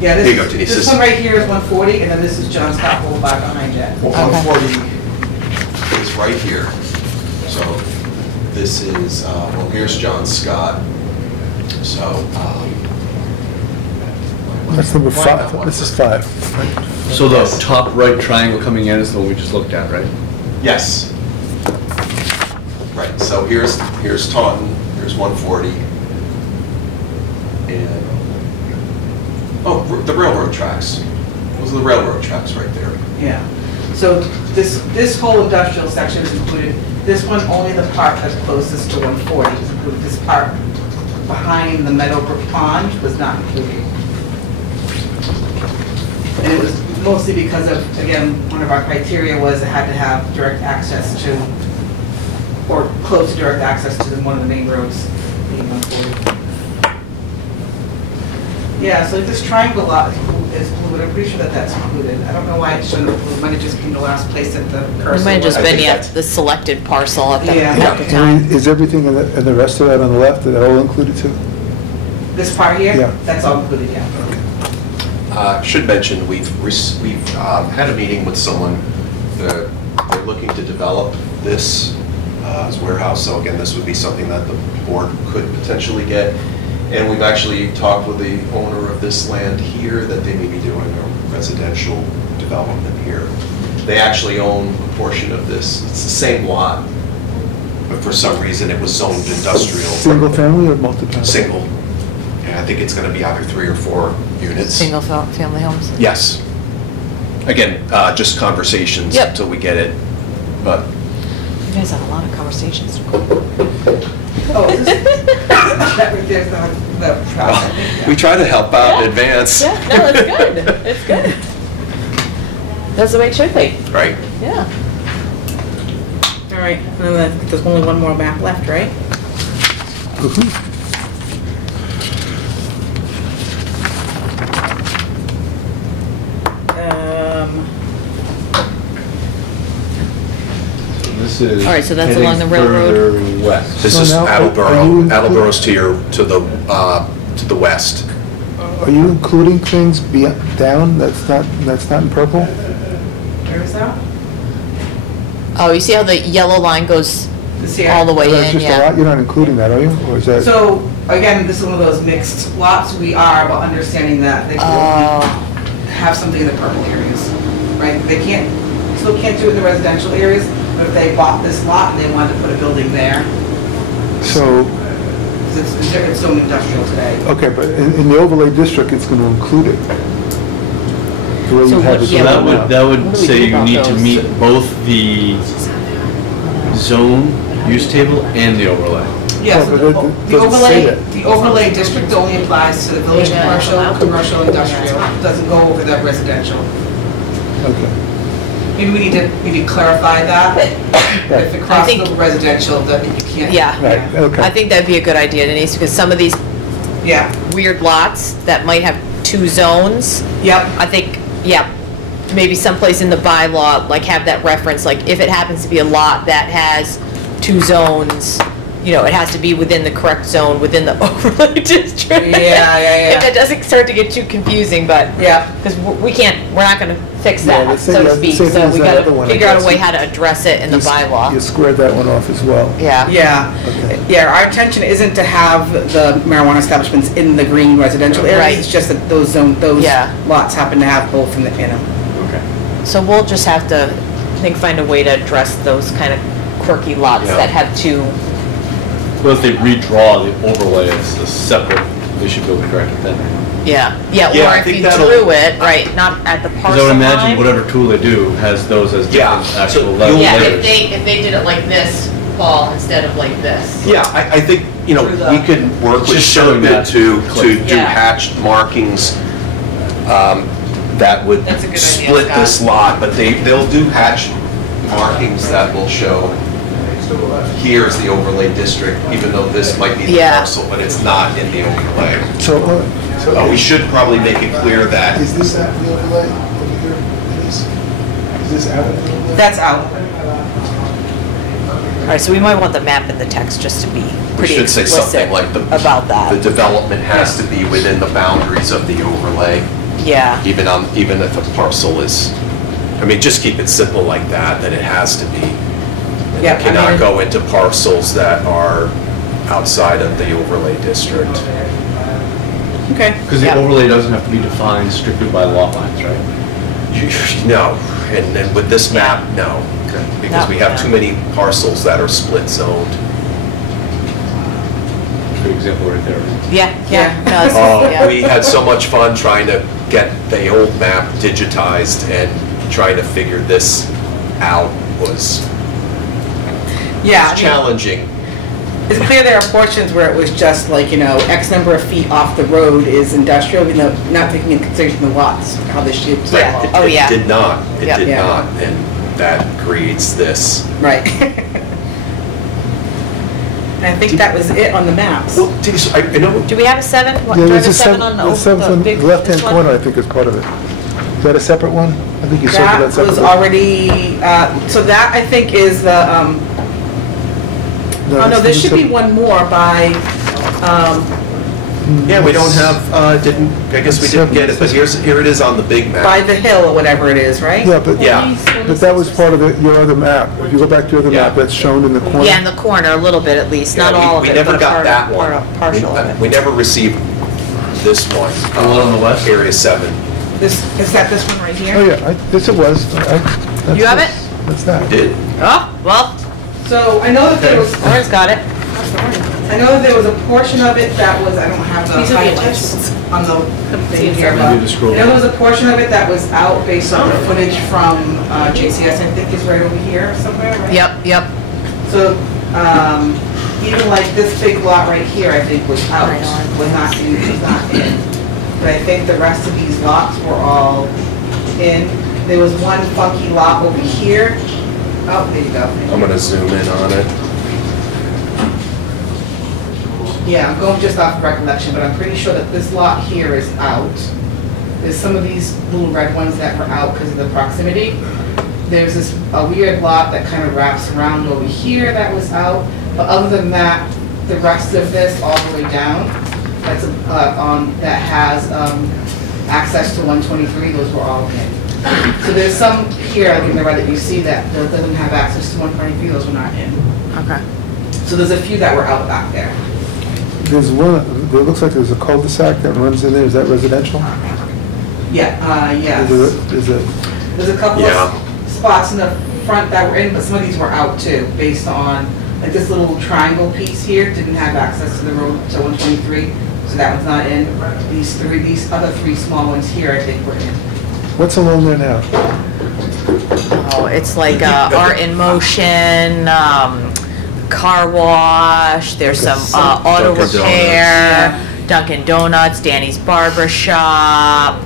Yeah, Here you go, Denise. this This- one right here is 140, and then this is John Scott Boulevard behind it. well, 140 is right here. So this is, well, here's John Scott. So, That's number why not 5. This is 5. right? So the top right triangle coming in is the one we just looked at, right? yes. Right, so here's Taunton, here's 140. And, oh, the railroad tracks. Those are the railroad tracks right there. Yeah. So this whole industrial section is included. This one, only the part that's closest to 140 is included. This part behind the Meadowbrook Pond was not included. And it was mostly because of, again, one of our criteria was it had to have direct access to, or close to direct access to one of the main roads, being 140. Yeah, so this triangle lot is included. I'm pretty sure that that's included. I don't know why it shouldn't have included. It might have just been the last place that the cursor It might have just I been, think yeah, that's- the selected parcel at the, Yeah. at the time. And is everything in the rest of that on the left, are they all included too? This part here? Yeah. That's all included, yeah. Should mention, we've had a meeting with someone, they're looking to develop this as warehouse, so again, this would be something that the board could potentially get. And we've actually talked with the owner of this land here, that they may be doing a residential development here. They actually own a portion of this, it's the same lot, but for some reason it was zoned industrial. Single family or multi-family? Single. And I think it's gonna be either 3 or 4 units. Single family homes? Yes. Again, just conversations Yep. until we get it, but You guys have a lot of conversations. Oh, is this, that right there's the process. we try to help out in advance. Yeah, no, it's good, it's good. That's the way it should be, Right? yeah. All right, and then there's only one more map left, right? This is. All right, so that's heading along the railroad? Further west. This So is now, are you Attleboro. inclu- Attleboro's to the west. Are you including things down that's not in purple? Where is that? Oh, you see how the yellow line goes This here? all the way That's in, just a lot, yeah? you're not including that, are you? Or is that? So, again, this is one of those mixed lots. We are, but understanding that they can Oh, have something in the purple areas, right? They still can't do it in the residential areas, but if they bought this lot and they wanted to put a building there, So, because it's zone industrial today. okay, but in the overlay district, it's going to include it. The way So you have what- it yeah, So done that now. would, that What would do we say do you about need to those? meet both the zone use table and the overlay. Yeah, Oh, so but the it the doesn't say overlay, that. the overlay district only applies to the village commercial, industrial. Doesn't go over the residential. Okay. Maybe we need to clarify that. If it crosses think- the residential, that you can't. Yeah. Right, okay. I think that'd be a good idea, Denise, because some of these Yeah, weird lots that might have 2 zones, yep, I think, yeah, maybe someplace in the bylaw, like have that reference, like if it happens to be a lot that has 2 zones, it has to be within the correct zone, within the overlay district. Yeah. If that doesn't start to get too confusing, but, Yeah. because we're not gonna fix Yeah, that, the same- so yeah, to the speak, same thing so as we that other gotta one, I figure out a guess. way how to address it in the You bylaw. squared that one off as well. Yeah. Yeah, Okay. yeah, our intention isn't to have the marijuana establishments in the green residential Right. areas, it's just that those Yeah. lots happen to have both in them. Okay. So we'll just have to, I think, find a way to address those kind of quirky lots Yeah. that have two. Well, if they redraw the overlay as a separate, they should be able to correct it then. Yeah, Yeah, or I if think you that'll- drew it, right, not at the Because parcel I would line. imagine whatever tool they do has those as Yeah, different so actual you'll- level Yeah, layers. if they did it like this, Paul, instead of like this. Yeah, I think, Through the- we can work with Just showing Showbit that to clip. do Yeah. hatched markings that would That's a good idea, split Scott. this lot, but they'll do hatched markings that will show, here's the overlay district, even though this might be the Yeah. parcel, but it's not in the overlay. So, We should probably make it clear that, is this out the overlay over here? Is this out of the overlay? That's out. All right, so we might want the map and the text just to be we pretty should say explicit something like about that. the development has to be within the boundaries of the overlay. Yeah, Even if a parcel is, just keep it simple like that it has to be. And Yeah, it cannot I mean- go into parcels that are outside of the overlay district. Okay. Because the Yeah. overlay doesn't have to be defined strictly by lot lines, right? No, and then with this map, no, because No, we have no. too many parcels that are split zoned. Good example right there. yeah. No, it's- Oh, yeah. we had so much fun trying to get the old map digitized and trying to figure this out was Yeah, I mean, challenging. it's clear there are portions where it was just like, X number of feet off the road is industrial, not taking into consideration the lots, how the shapes Yeah. are. Oh, yeah. It did not, Yep. Yeah. and that creates this. Right. And I think that was it on the maps. Well, I know, Do we have a 7? What, Yeah, do I have there's a 7 on the the seventh one, big- the left-hand this one? corner, I think, is part of it. Is that a separate one? I think you circled that That separately. was already, so that I think is the, oh no, that's there the should be sep- one more by, yeah, we don't have, I guess we didn't get it, but here it is on the big by map. the hill or whatever it is, right? Yeah, but Yeah. that was part of your other map. If you go back to your other map, Yeah. that's shown in the corner. Yeah, in the corner, a little bit at least, not Yeah, all of it, We never but a got part, that one. partial of it. We never received this one. The one on the left? Area 7. Is that this one right here? Oh, yeah, this it was. You have it? That's that. Did? Oh, well, So I know that there was, Lauren's got it. I know that there was a portion of it that was, I don't have the These are the highlights on the thing here, but Maybe just scroll I know there was down. a portion of it that was out based on the footage from JCS, I think is right over here somewhere, right? Yep. So, even like this big lot right here, I think was out, was not in. But I think the rest of these lots were all in. There was one funky lot over here. Oh, there you go. I'm gonna zoom in on it. Yeah, I'm going just off recollection, but I'm pretty sure that this lot here is out. There's some of these little red ones that were out because of the proximity. There's a weird lot that kind of wraps around over here that was out. But other than that, the rest of this all the way down, that's that has access to 123, those were all in. So there's some here, like in the red that you see that doesn't have access to 123, those were not in. Okay. So there's a few that were out back there. There's one, it looks like there's a cul-de-sac that runs in there. Is that residential? Yeah, yes. Is it? There's a couple Yeah. of spots in the front that were in, but some of these were out too, based on, like this little triangle piece here didn't have access to the road to 123, so that one's not in. These other three small ones here, I think were in. What's along there now? Oh, it's like Art in Motion, car wash, there's some auto Dunkin' Donuts. repair, Dunkin' Donuts, Danny's Barber Shop,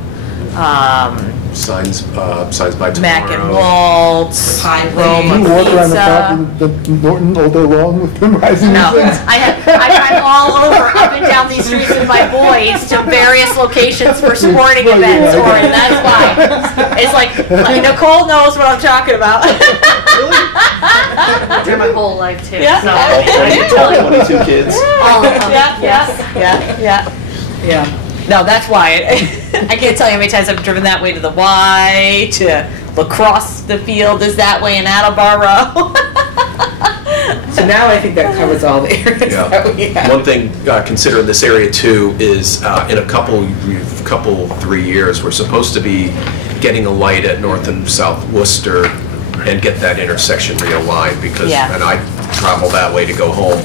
Signs by tomorrow. Mac and Waltz, Pie Roma You walk around the Pizza. top of the Norton all day long with them rising? No, I'm all over, up and down these streets with my boys to various locations for sporting Well, yeah, events, I or that's why. It's like Nicole knows what I'm talking about. I did my whole life too, so Yeah. I can tell you. 22 kids. All of them, Yeah, yes. yeah. No, that's why. I can't tell you how many times I've driven that way to the Y, to lacrosse, the field is that way in Attleboro. So now I think that covers all the areas Yeah. that we have. One thing, consider in this area too, is in a couple, 3 years, we're supposed to be getting a light at North and South Worcester and get that intersection realigned, because, Yeah. and I travel that way to go home.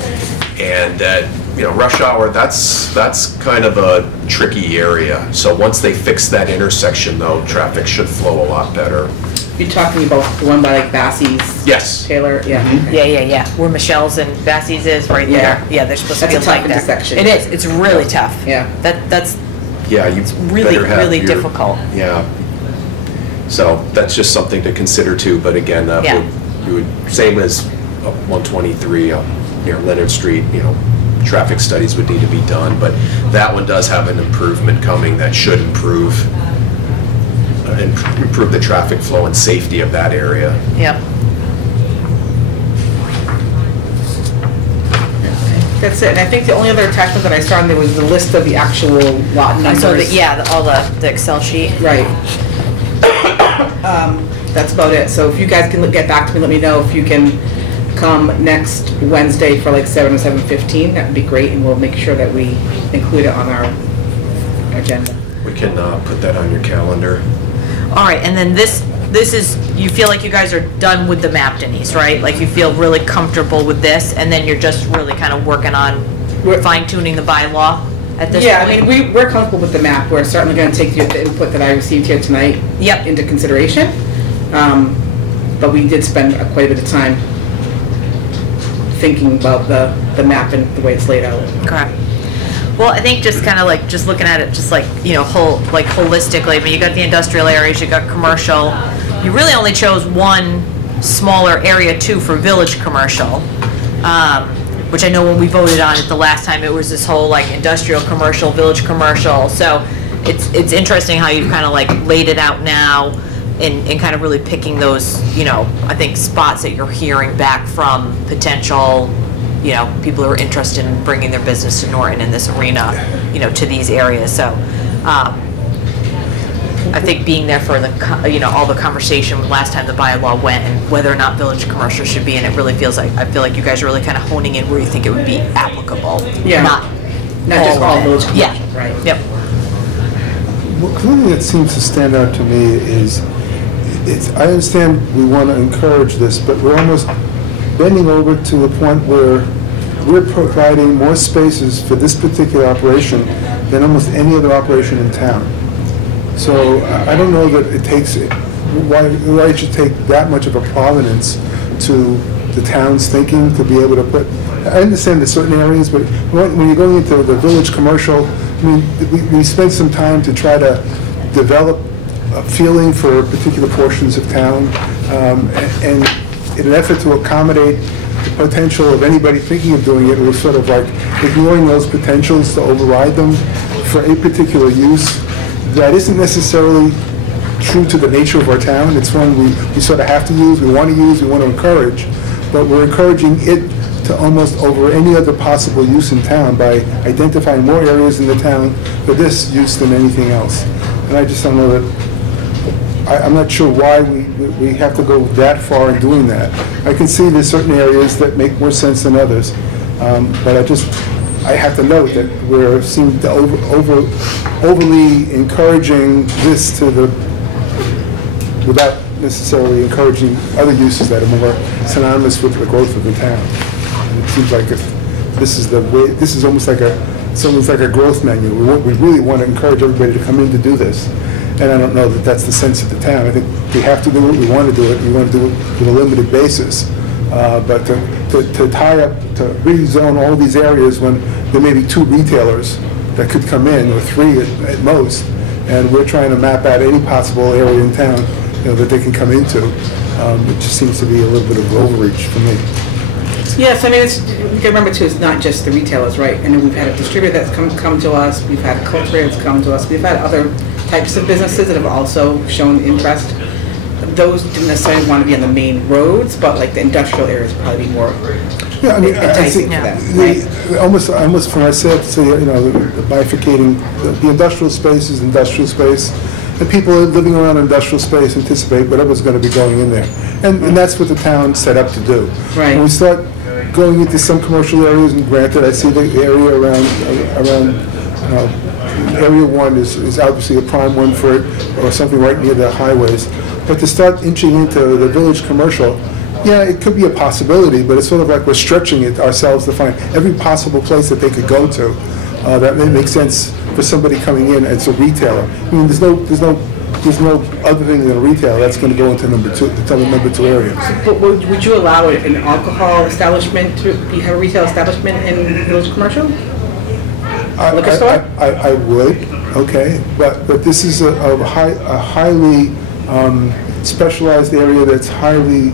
And rush hour, that's kind of a tricky area. So once they fix that intersection though, traffic should flow a lot better. You're talking about the one by like Bassie's? Yes. Taylor, yeah. Yeah. Where Michelle's and Bassie's is right there. Yeah. Yeah, they're supposed to That's be a like tough that. intersection. It is. It's really tough. Yeah. That's Yeah, you really, better have really your- difficult. Yeah. So that's just something to consider too, but again, that Yeah. same as 123 up near Leonard Street, traffic studies would need to be done, but that one does have an improvement coming that should improve the traffic flow and safety of that area. Yep. That's it, and I think the only other attachment that I saw in there was the list of the actual lot I numbers. saw that, all the Excel sheet. Right. That's about it, so if you guys can get back to me, let me know if you can come next Wednesday for like 7 or 7:15, that would be great, and we'll make sure that we include it on our agenda. We can put that on your calendar. All right, and then this is, you feel like you guys are done with the map, Denise, right? Like you feel really comfortable with this, and then you're just really kind of working on fine tuning the bylaw at this point? Yeah, I mean, we're comfortable with the map, we're certainly gonna take the input that I received here tonight Yep. into consideration. But we did spend quite a bit of time thinking about the map and the way it's laid out. Correct. Well, I think just kind of like, just looking at it, just like, holistically, I mean, you got the industrial areas, you got commercial. You really only chose one smaller area too for village commercial, which I know when we voted on it the last time, it was this whole like industrial commercial, village commercial. So it's interesting how you've kind of like laid it out now and kind of really picking those, I think spots that you're hearing back from potential, people who are interested in bringing their business to Norton in this arena, to these areas. So, I think being there for the, all the conversation last time the bylaw went and whether or not village commercial should be in it, really feels like, I feel like you guys are really kind of honing in where you think it would be applicable. Yeah. Not just all of it. village commercial, Yeah. right? Yep. One thing that seems to stand out to me is, I understand we want to encourage this, but we're almost bending over to the point where we're providing more spaces for this particular operation than almost any other operation in town. So I don't know that it takes, why it should take that much of a prominence to the town's thinking to be able to put, I understand there's certain areas, but when you're going into the village commercial, I mean, we spent some time to try to develop a feeling for particular portions of town, and in an effort to accommodate the potential of anybody thinking of doing it, we're sort of like ignoring those potentials to override them for a particular use that isn't necessarily true to the nature of our town. It's one we sort of have to use, we want to encourage, but we're encouraging it to almost over any other possible use in town by identifying more areas in the town for this use than anything else. And I just don't know that, I'm not sure why we have to go that far in doing that. I can see there's certain areas that make more sense than others, but I have to note that we're seem to overly encouraging this to the, without necessarily encouraging other uses that are more synonymous with the growth of the town. And it seems like if this is the way, this is almost like it's almost like a growth menu. We really want to encourage everybody to come in to do this. And I don't know that that's the sense of the town. I think we have to do it, we want to do it, we want to do it with a limited basis. But to tie up, to rezone all these areas when there may be 2 retailers that could come in, or 3 at most, and we're trying to map out any possible area in town, that they can come into, it just seems to be a little bit of overreach for me. Yes, I mean, you can remember too, it's not just the retailers, right? And then we've had a distributor that's come to us, we've had a cultivator that's come to us, we've had other types of businesses that have also shown interest. those didn't necessarily want to be on the main roads, but like the industrial areas would probably be more Yeah, I mean, I see, enticing for them, right? almost when I said, say, you know, the bifurcating, the industrial space is industrial space, and people living around industrial space anticipate whatever's going to be going in there. And that's what the town set up to do. Right. When we start going into some commercial areas, and granted, I see the area around Area 1 is obviously a prime one for it, or something right near the highways. But to start inching into the village commercial, yeah, it could be a possibility, but it's sort of like we're stretching it ourselves to find every possible place that they could go to. That may make sense for somebody coming in as a retailer. I mean, there's no other thing than a retailer that's going to go into number two area. But would you allow an alcohol establishment to have a retail establishment in village commercial? Liquor store? I would, okay, but this is a highly specialized area that's highly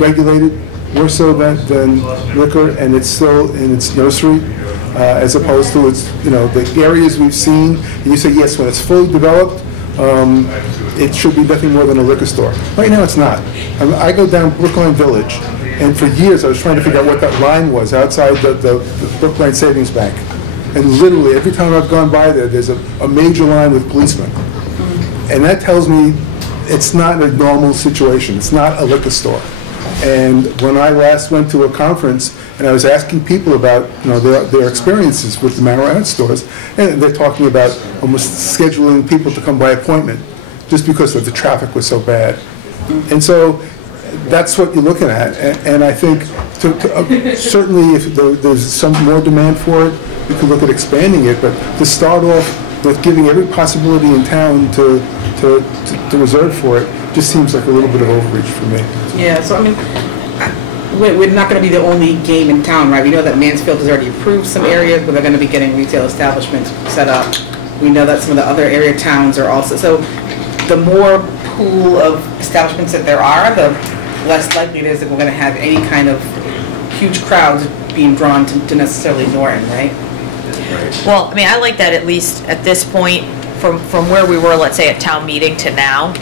regulated, more so than liquor, and it's still in its nursery, as opposed to its, you know, the areas we've seen. And you say, yes, when it's fully developed, it should be nothing more than a liquor store. Right now, it's not. I go down Brookline Village, and for years I was trying to figure out what that line was outside the Brookline Savings Bank. And literally, every time I've gone by there, there's a major line with policemen. And that tells me it's not a normal situation. It's not a liquor store. And when I last went to a conference and I was asking people about, you know, their experiences with the marijuana stores, and they're talking about almost scheduling people to come by appointment just because the traffic was so bad. And so that's what you're looking at. And I think certainly if there's some more demand for it, we could look at expanding it, but to start off with giving every possibility in town to reserve for it just seems like a little bit of overreach for me. Yeah, so I mean, we're not going to be the only game in town, right? We know that Mansfield has already approved some areas where they're going to be getting retail establishments set up. We know that some of the other area towns are also, so the more pool of establishments that there are, the less likely it is that we're going to have any kind of huge crowds being drawn to necessarily Norton, right? Well, I mean, I like that at least at this point, from where we were, let's say, at town meeting to now,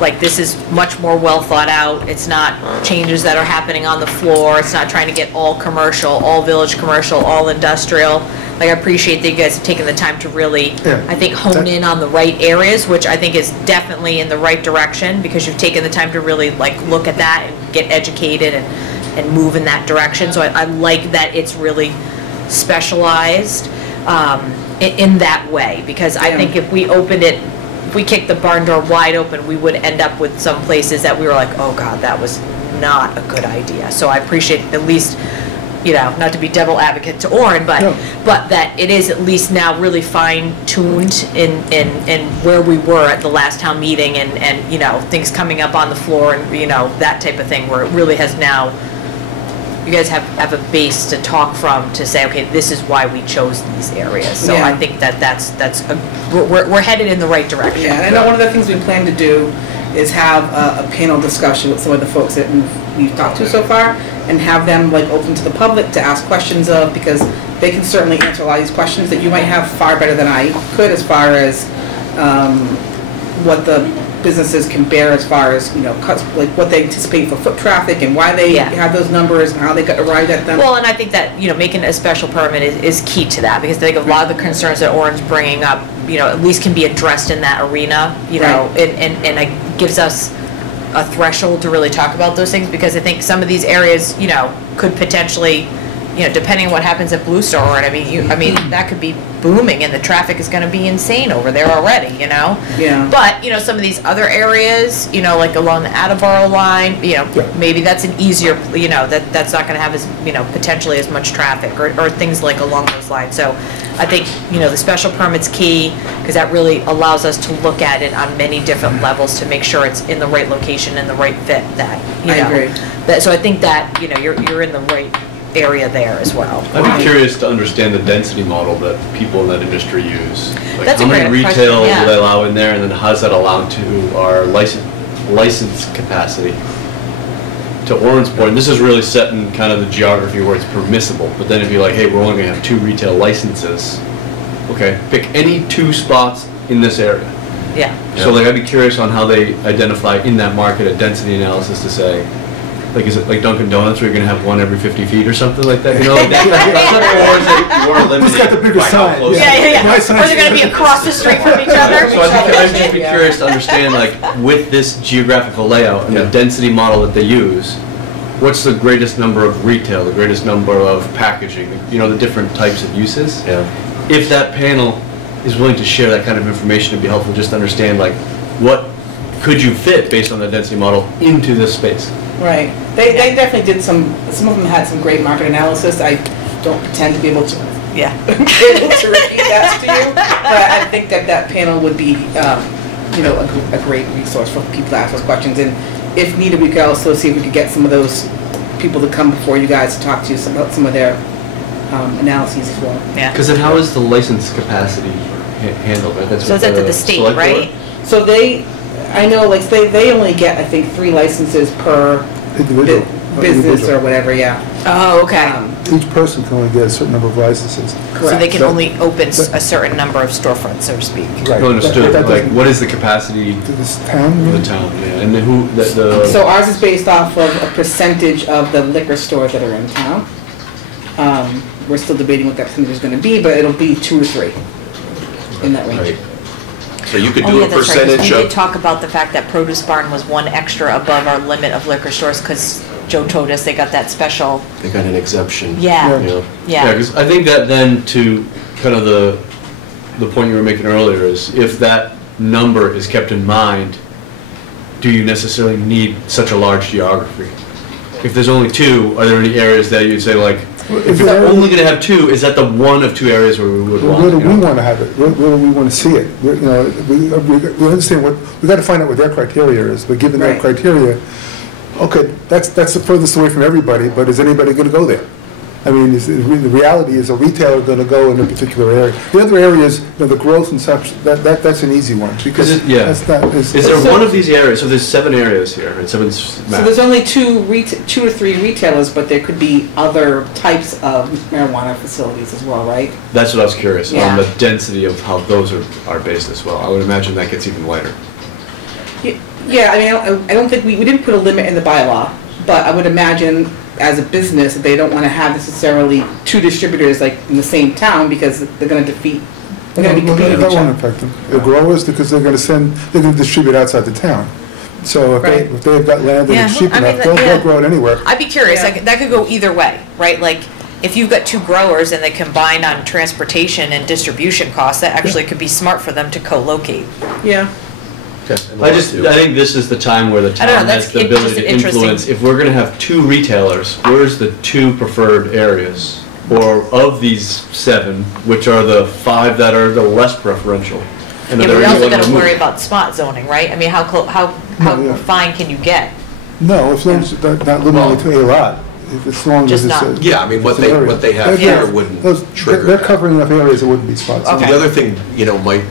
like, this is much more well thought out. It's not changes that are happening on the floor. It's not trying to get all commercial, all village commercial, all industrial. Like, I appreciate that you guys have taken the time to really, I think, hone in on the right areas, which I think is definitely in the right direction, because you've taken the time to really, like, look at that and get educated and move in that direction. So I like that it's really specialized in that way, because I think if we opened it, if we kicked the barn door wide open, we would end up with some places that we were like, oh God, that was not a good idea. So I appreciate at least, you know, not to be devil advocate to Orrin, but that it is at least now really fine-tuned in where we were at the last town meeting, and you know, things coming up on the floor, and you know, that type of thing, where it really has now, you guys have a base to talk from to say, okay, this is why we chose these areas. So I think we're headed in the right direction. Yeah, and I know one of the things we plan to do is have a panel discussion with some of the folks that we've talked to so far, and have them like open to the public to ask questions of, because they can certainly answer a lot of these questions that you might have far better than I could, as far as what the businesses can bear, as far as, you know, like what they anticipate for foot traffic and why they have those numbers and how they got arrived at them. Well, and I think that, you know, making a special permit is key to that, because I think a lot of the concerns that Orrin's bringing up, you know, at least can be addressed in that arena, you know, and it gives us a threshold to really talk about those things, because I think some of these areas, you know, could potentially, you know, depending on what happens at Blue Star, I mean, that could be booming, and the traffic is going to be insane over there already, you know? Yeah. But, you know, some of these other areas, you know, like along the Attleboro line, you know, maybe that's an easier, you know, that's not going to have as, you know, potentially as much traffic, or things like along those lines. So I think, you know, the special permit's key, because that really allows us to look at it on many different levels to make sure it's in the right location and the right fit that, you know. I agree. So I think that, you know, you're in the right area there as well. I'd be curious to understand the density model that people in that industry use. Like, That's how a many great question, retail yeah. do they allow in there, and then how does that allow to our license capacity? To Orrin's point, this is really setting kind of the geography where it's permissible, but then if you're like, hey, we're only going to have 2 retail licenses, okay, pick any 2 spots in this area. Yeah. So like, I'd be curious on how they identify in that market a density analysis to say, like, is it like Dunkin' Donuts where you're gonna have one every 50 feet or something like that? You know, like that, or is it more limited? Who's got the bigger by how sign? close Yeah, it is? yeah, My yeah. sign Or they're gonna be across the street from each other. So I'd just be curious to understand, like, with this geographical layout and the density model that they use, what's the greatest number of retail, the greatest number of packaging, you know, the different types of uses? Yeah. If that panel is willing to share that kind of information, it'd be helpful just to understand, like, what could you fit based on the density model into this space? Right. They definitely did some of them had some great market analysis. I don't pretend to be able to Yeah. able to repeat that to you, but I think that panel would be, you know, a great resource for people to ask those questions. And if needed, we could also see if we could get some of those people to come before you guys to talk to you about some of their analyses as well. Yeah. Because then how is the license capacity handled? Right? That's So what it's up to the select state, board? right? So I know, like, they only get, I think, 3 licenses per Individual. business or whatever, yeah. Oh, okay. Each person can only get a certain number of licenses. So they can So- only open a certain number of storefronts, so to speak. Right. Well understood, That like, doesn't- what is the capacity To this town, of you the mean? town, yeah, and then who, the. So ours is based off of a percentage of the liquor stores that are in town. We're still debating what that percentage is gonna be, but it'll be 2 to 3 in that range. Right. So you could Oh, do yeah, a that's right, 'cause percentage we did of, talk about the fact that Produce Barn was one extra above our limit of liquor stores, because Joe told us they got that special, they got an exemption. yeah, You know? Yeah, yeah. because I think that then to kind of the point you were making earlier is if that number is kept in mind, do you necessarily need such a large geography? If there's only 2, are there any areas that you'd say like, if you're only gonna have 2, is that the one of 2 areas where we would Well, want? where do you we know? want to have it? Where do we want to see it? You know, we understand we got to find out what their criteria is, but given their Right. criteria, okay, that's the furthest away from everybody, but is anybody going to go there? I mean, the reality is a retailer going to go in a particular area. The other areas, you know, the growth and such, that's an easy one, because Is it- yeah. that's not. Is there one of these areas, so there's 7 areas here, and 7 So there's only 2 to 3 retailers, but there could be other types of marijuana facilities as well, right? That's what I was curious, on Yeah. the density of how those are based as well. I would imagine that gets even lighter. Yeah, I mean, I don't think, we didn't put a limit in the bylaw, but I would imagine as a business, that they don't want to have necessarily 2 distributors like in the same town, because they're going to defeat, they're going to be competing with That each won't other. affect them. The growers, because they're going to distribute outside the town. So Right. if they've got land Yeah, and it's cheap I mean, enough, they'll yeah. grow it anywhere. I'd be curious, Yeah. that could go either way, right? Like, if you've got 2 growers and they combine on transportation and distribution costs, that actually could be smart for them to co-locate. Yeah. I think this is the time where the I don't know, town that's has the just ability an to interesting- influence. If we're gonna have 2 retailers, where's the 2 preferred areas? Or of these 7, which are the 5 that are the less preferential? And Yeah, are but there we any also other gotta worry removed? about spot zoning, right? I mean, how No, yeah. fine can you get? No, as long as they're not limited to a lot, as long as Just it's not- a. Yeah, I mean, what it's an area. they have They're- here wouldn't those- trigger They're that. covering enough areas, it wouldn't be spots. Okay. The other thing, might,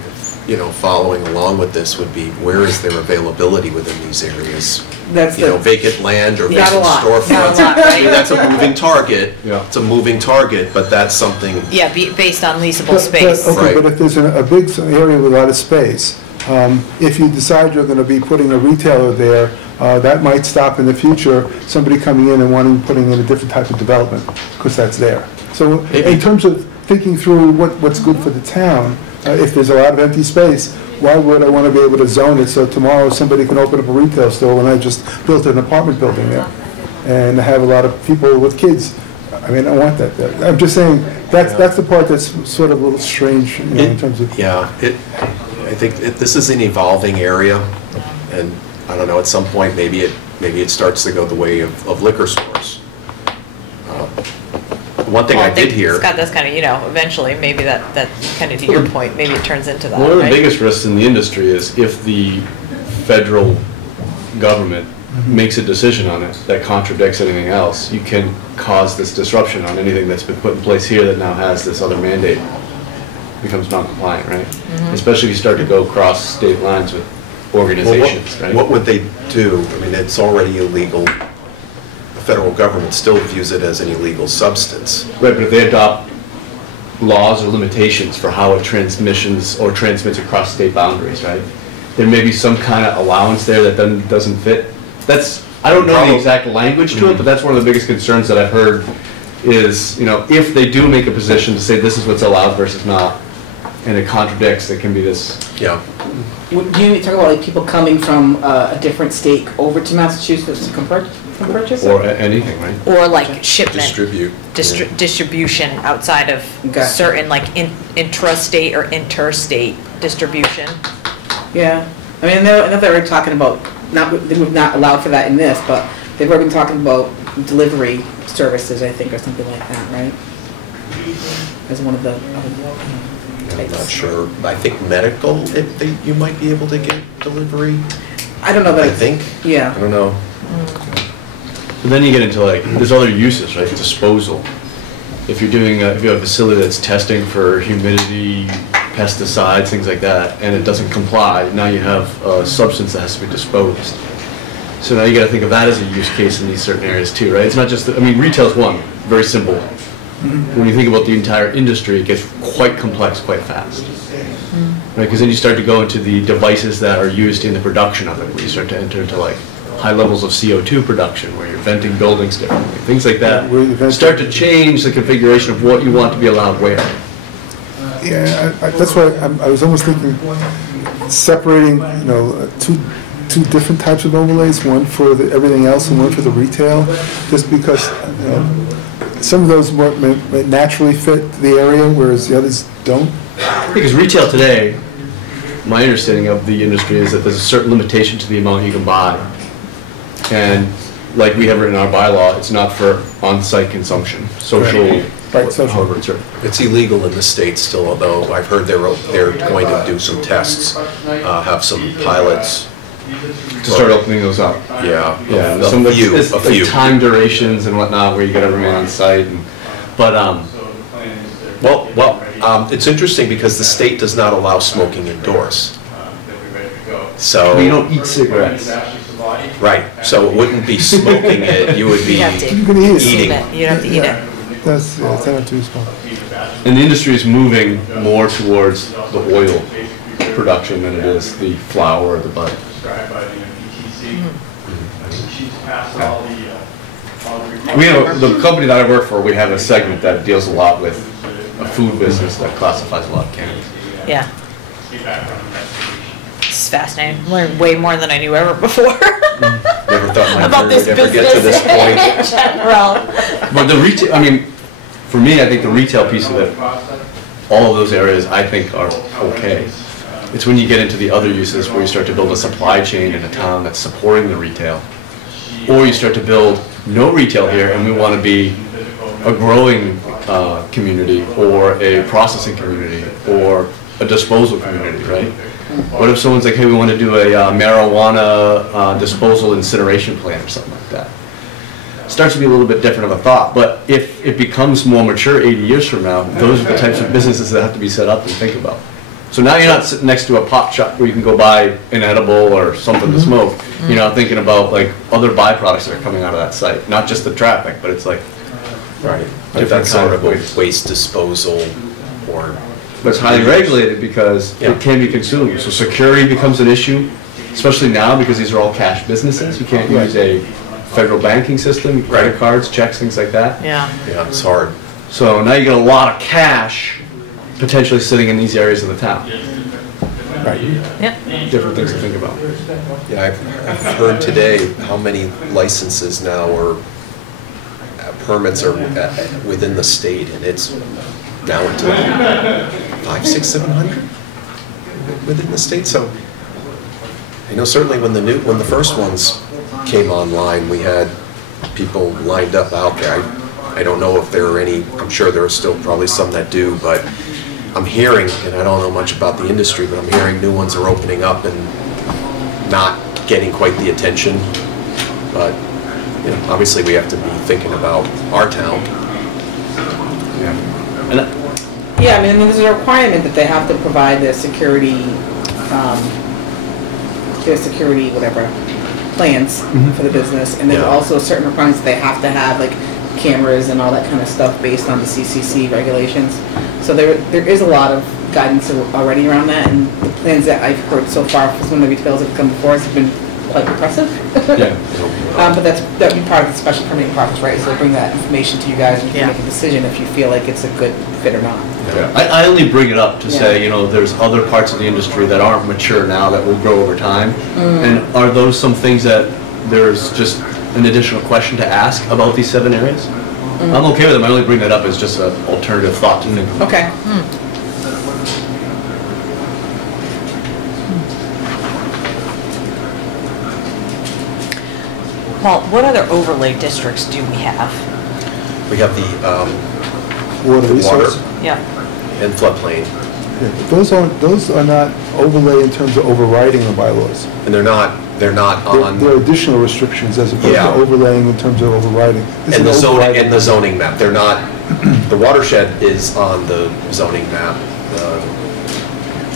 following along with this would be, where is their availability within these areas? That's the, Vacant land or Not a vacant lot. storefronts. Not a lot, I mean, right? that's a moving target. Yeah. It's a moving target, but that's something, Yeah, based on leasable But- space. Okay, Right. but if there's a big area with a lot of space, if you decide you're going to be putting a retailer there, that might stop in the future somebody coming in and putting in a different type of development, because that's there. So in terms of thinking through what's good for the town, if there's a lot of empty space, why would I want to be able to zone it so tomorrow somebody can open up a retail store when I just built an apartment building there and have a lot of people with kids? I mean, I want that there. I'm just saying, that's the part that's sort of a little strange, in terms of. yeah, I think this is an evolving area, and I don't know, at some point, maybe it starts to go the way of liquor stores. One thing Well, I did hear. Scott, that's kind of, eventually, maybe that's kind of to your point, maybe it turns into that, One of the right? biggest risks in the industry is if the federal government makes a decision on it that contradicts anything else, you can cause this disruption on anything that's been put in place here that now has this other mandate, becomes non-compliant, right? Especially if you start to go across state lines with organizations, right? What would they do? I mean, it's already illegal. The federal government still views it as an illegal substance. Right, but if they adopt laws or limitations for how it transmits across state boundaries, right? there may be some kind of allowance there that doesn't fit. I don't know the exact language to it, but that's one of the biggest concerns that I've heard is, if they do make a position to say this is what's allowed versus not, and it contradicts, it can be this. Yeah. Do you talk about like people coming from a different state over to Massachusetts to come purchase? Or anything, right? Or like shipment. Distribute. Distribution outside of Okay. certain like intrastate or interstate distribution. Yeah, I mean, I know they were talking about, they were not allowed for that in this, but they've already been talking about delivery services, I think, or something like that, right? As one of the I'm not sure. I think medical, you might be able to get delivery. I don't know, but I think. yeah. I don't know. But then you get into there's other uses, right? Disposal. If you're doing, if you have a facility that's testing for humidity, pesticides, things like that, and it doesn't comply, now you have a substance that has to be disposed. So now you got to think of that as a use case in these certain areas too, right? It's not just, retail's one, very simple. When you think about the entire industry, it gets quite complex quite fast. Right? Because then you start to go into the devices that are used in the production of it, where you start to enter into high levels of CO2 production, where you're venting buildings differently. Things like that start to change the configuration of what you want to be allowed where. Yeah, that's why I was almost thinking separating, two different types of overlays, one for everything else and one for the retail, just because some of those might naturally fit the area, whereas the others don't. Because retail today, my understanding of the industry is that there's a certain limitation to the amount you can buy. And like we have written in our bylaw, it's not for on-site consumption, social. Right, social. It's illegal in the state still, although I've heard they're going to do some tests, have some pilots. To start opening those up. Yeah, Yeah, a few. Time durations and whatnot, where you got everyone on site. It's interesting because the state does not allow smoking indoors. So you don't eat cigarettes. Right, so it wouldn't be smoking it, you would be You'd have to eating. You'd have to eat it. That's, yeah, it's not too small. And the industry is moving more towards the oil production than it is the flour or the butter. We have the company that I work for. We have a segment that deals a lot with a food business that classifies a lot of cannabis. Yeah. It's fascinating. Learned way more than I knew ever before. Never thought my about career this would ever business get to this point. in general. But the retail, for me, I think the retail piece of it, all of those areas, I think are okay. It's when you get into the other uses where you start to build a supply chain in a town that's supporting the retail, or you start to build no retail here and we want to be a growing community or a processing community or a disposal community, right? What if someone's like, hey, we want to do a marijuana disposal incineration plant or something like that? Starts to be a little bit different of a thought, but if it becomes more mature 80 years from now, those are the types of businesses that have to be set up and think about. So now you're not sitting next to a pot shop where you can go buy an edible or something to smoke. You're now thinking about other byproducts that are coming out of that site, not just the traffic, but it's Right, but different that's kind sort of of a waste disposal or. But it's highly regulated because it can be consumed. So security becomes an issue, especially now because these are all cash businesses. You can't use a federal banking system, credit cards, checks, things like that. Yeah. Yeah, it's hard. So now you get a lot of cash potentially sitting in these areas of the town. Right. Yep. Different things to think about. Yeah, I've heard today how many licenses now or permits are within the state, and it's now into 500, 600, 700 within the state. So, certainly when the first ones came online, we had people lined up out there. I don't know if there are any. I'm sure there are still probably some that do, but I'm hearing, and I don't know much about the industry, but I'm hearing new ones are opening up and not getting quite the attention. But obviously we have to be thinking about our town. Yeah, there's a requirement that they have to provide their security, plans for the business, and there's also certain requirements they have to have, like cameras and all that kind of stuff based on the CCC regulations. So there is a lot of guidance already around that, and the plans that I've heard so far from some of the retailers that have come before us have been quite impressive. Yeah. But that would be part of the special permitting process, right? So they'll bring that information to you guys and you can make a decision if you feel like it's a good fit or not. Yeah. I only bring it up to say, Yeah. you know, there's other parts of the industry that aren't mature now that will grow over time. And are those some things that there's just an additional question to ask about these 7 areas? I'm okay with them, I only bring that up as just an alternative thought to think about. Okay. Paul, what other overlay districts do we have? We have the Water water resource. Yeah. and floodplain, Yeah, those are not overlay in terms of overriding the bylaws. and they're not They're on, additional restrictions as opposed Yeah. to overlaying in terms of overriding. This and the is zoning, zoning map. They're not, the watershed is on the zoning map. The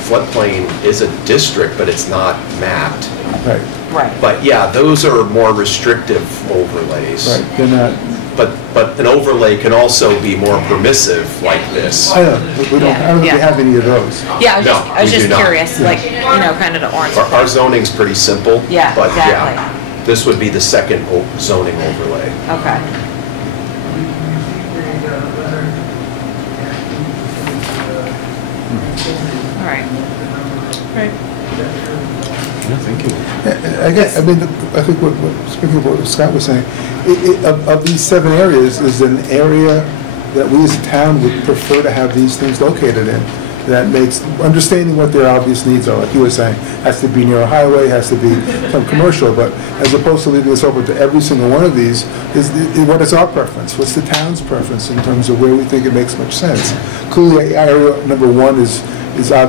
floodplain is a district, but it's not mapped. Right, Right. But yeah, those are more restrictive overlays. right, they're not, But an overlay can also be more permissive like this. I don't know, we don't, I don't think we Yeah. have any of those. Yeah, I was No, just, I was we do just not. curious, like, you know, kind of the orange. Our zoning's pretty simple. Yeah, But exactly. yeah, this would be the second zoning overlay. Okay. All right. Yeah, thank you. I guess, I mean, I think speaking of what Scott was saying, of these 7 areas, is an area that we as a town would prefer to have these things located in. That makes, understanding what their obvious needs are, like you were saying, has to be near a highway, has to be some commercial, but as opposed to leaving this open to every single one of these, what is our preference? What's the town's preference in terms of where we think it makes much sense? Clearly, area number 1 is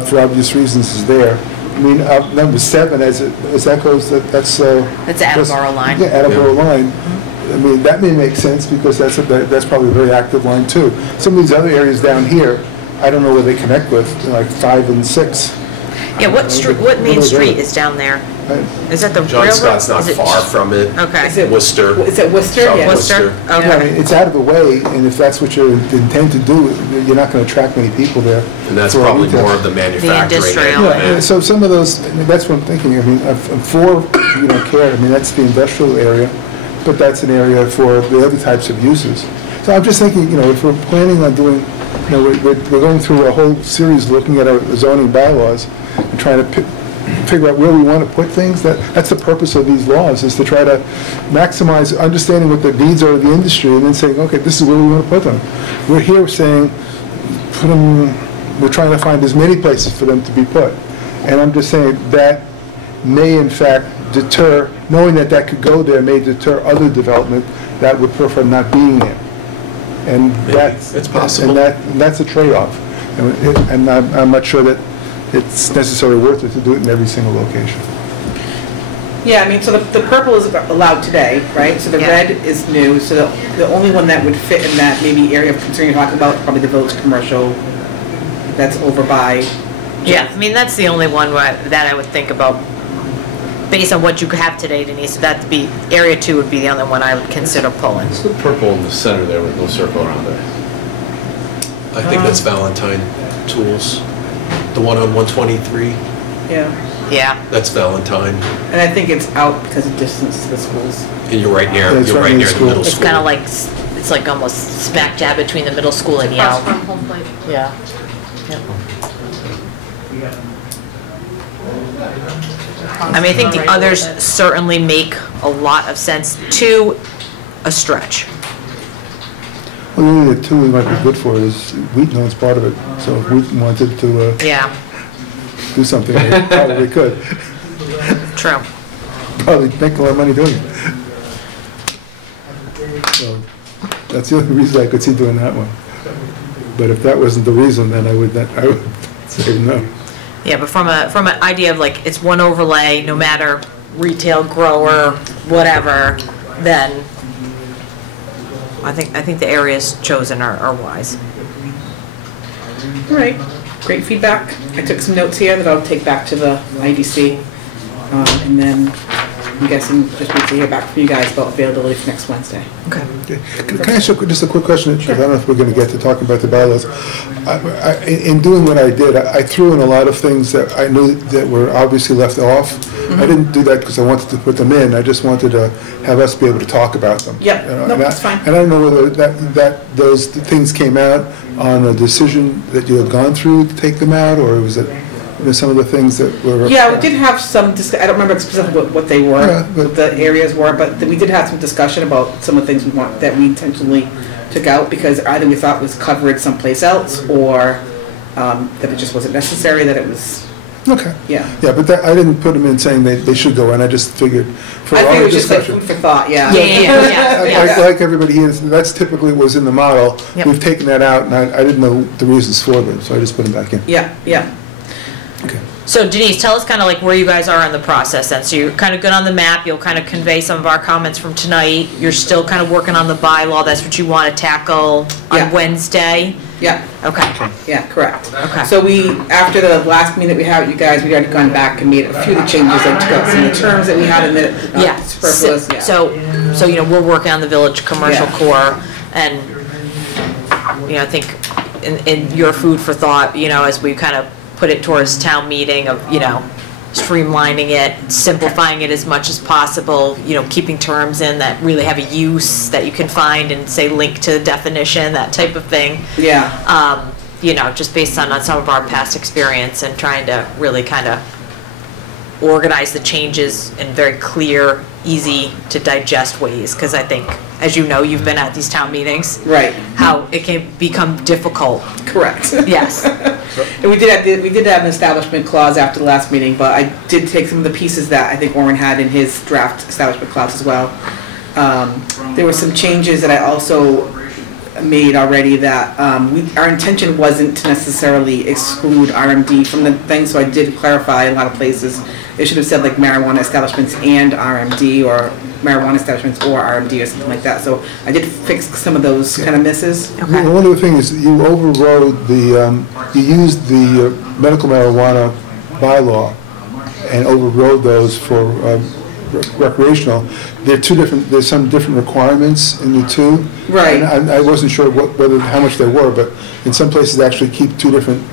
for obvious reasons, is there. I mean, number 7, as that goes, that's... That's Attleboro line. Yeah, Attleboro line. I mean, that may make sense because that's probably a very active line too. Some of these other areas down here, I don't know where they connect with, like 5 and 6. Yeah, what street, what main What are street they? is down there? Right. Is that the John railroad? Scott's not Is it- far from it. Okay. Is it- Worcester. Is it Worcester? South Yeah. Worcester? I Okay. mean, it's out of the way, and if that's what you intend to do, you're not going to attract many people there. And that's for probably retail. more of the manufacturing. industrial. end of Yeah, it. so some of those, I mean, that's what I'm thinking, I mean, for, you don't care, I mean, that's the industrial area, but that's an area for the other types of uses. So I'm just thinking, you know, if we're planning on doing, you know, we're going through a whole series looking at our zoning bylaws and trying to figure out where we want to put things, that's the purpose of these laws, is to try to maximize understanding what the needs are of the industry and then saying, okay, this is where we want to put them. We're here saying, put them, we're trying to find as many places for them to be put. And I'm just saying that may in fact deter, knowing that that could go there may deter other development that would prefer not being there. And Maybe. that's... It's possible. And that's a trade-off. And I'm not sure that it's necessarily worth it to do it in every single location. Yeah, I mean, so the purple is allowed today, right? So the Yeah. red is new, so the only one that would fit in that maybe area of concern you're talking about is probably the village commercial that's over by. Yeah, I mean, that's the only one that I would think about, based on what you have today, Denise, that'd be, area 2 would be the only one I would consider pulling. It's the purple in the center there with no circle around it. I think that's Valentine Tools, the one on 123. Yeah, Yeah. That's Valentine. and I think it's out because of distance to the schools. And you're right near, Yeah, it's you're right right near near the school. middle It's school. kind of like, it's like almost smack dab between the middle school and Across Yale. from home plate. Yeah. I mean, I think the others certainly make a lot of sense to a stretch. Well, the only 2 we might be good for is Wheaton owns part of it, so if Wheaton wanted to Yeah, do something, they probably could. true. Probably make a lot of money doing it. So that's the only reason I could see doing that one. But if that wasn't the reason, then I would say no. Yeah, but from an idea of like, it's one overlay, no matter retail, grower, whatever, then I think the areas chosen are wise. All right, great feedback. I took some notes here that I'll take back to the IDC. And then I'm guessing just wait to hear back from you guys about availability for next Wednesday. Okay. Can I ask you just a quick question? Because I don't know if we're going to get to talking about the bylaws. In doing what I did, I threw in a lot of things that I knew that were obviously left off. I didn't do that because I wanted to put them in. I just wanted to have us be able to talk about them. Yep. You know, No, and that's fine. And I don't know whether that those things came out on a decision that you had gone through to take them out, or was it, you know, some of the things that were... Yeah, we did have some, I don't remember specifically what they were, Yeah, but- what the areas were, but we did have some discussion about some of the things that we intentionally took out because either we thought was covered someplace else or that it just wasn't necessary, that it was, Okay. yeah. Yeah, but I didn't put them in saying they should go in. I just figured for I think our it was just like discussion. food for thought, yeah. Like everybody here, that's typically was in the model. Yep. We've taken that out, and I didn't know the reasons for them, so I just put them back in. Yeah, yeah. Okay. So Denise, tell us kind of like where you guys are in the process then. So you're kind of good on the map, you'll kind of convey some of our comments from tonight. You're still kind of working on the bylaw, that's what you want to tackle Yeah. on Wednesday? Yeah, Okay. yeah, correct. Okay. So after the last meeting that we had with you guys, we already gone back and made a few of the changes and took out some of the terms that we had in it. Yeah. Superfluous, yeah. So, you know, we're working on the village commercial Yeah. core and, you know, I think in your food for thought, you know, as we kind of put it towards town meeting of, you know, streamlining it, simplifying it as much as possible, you know, keeping terms in that really have a use that you can find and say link to the definition, that type of thing. Yeah. You know, just based on some of our past experience and trying to really kind of organize the changes in very clear, easy to digest ways. Because I think, as you know, you've been at these town meetings. Right. How it can become difficult. Correct. Yes. And we did have an establishment clause after the last meeting, but I did take some of the pieces that I think Warren had in his draft establishment clause as well. There were some changes that I also made already that our intention wasn't to necessarily exclude RMD from the thing, so I did clarify a lot of places. It should have said like marijuana establishments and RMD, or marijuana establishments or RMD or something like that. So I did fix some of those kind of misses. Okay. One of the things is you overrode you used the medical marijuana bylaw and overrode those for recreational. There's some different requirements in the two. Right. And I wasn't sure how much they were, but in some places they actually keep two different.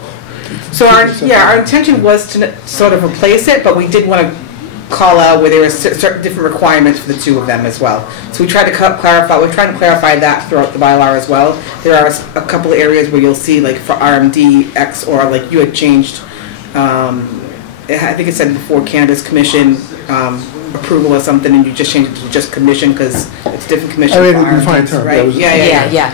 So our intention was to sort of replace it, but we did want to call out where there were certain different requirements for the two of them as well. So we tried to clarify. We're trying to clarify that throughout the bylaw as well. There are a couple of areas where you'll see, like for RMD X, or like you had changed. I think it said before Cannabis Commission approval or something, and you just changed it to just commission because it's a different commission. I mean, for it'd be fine RMDs, term. right? That was-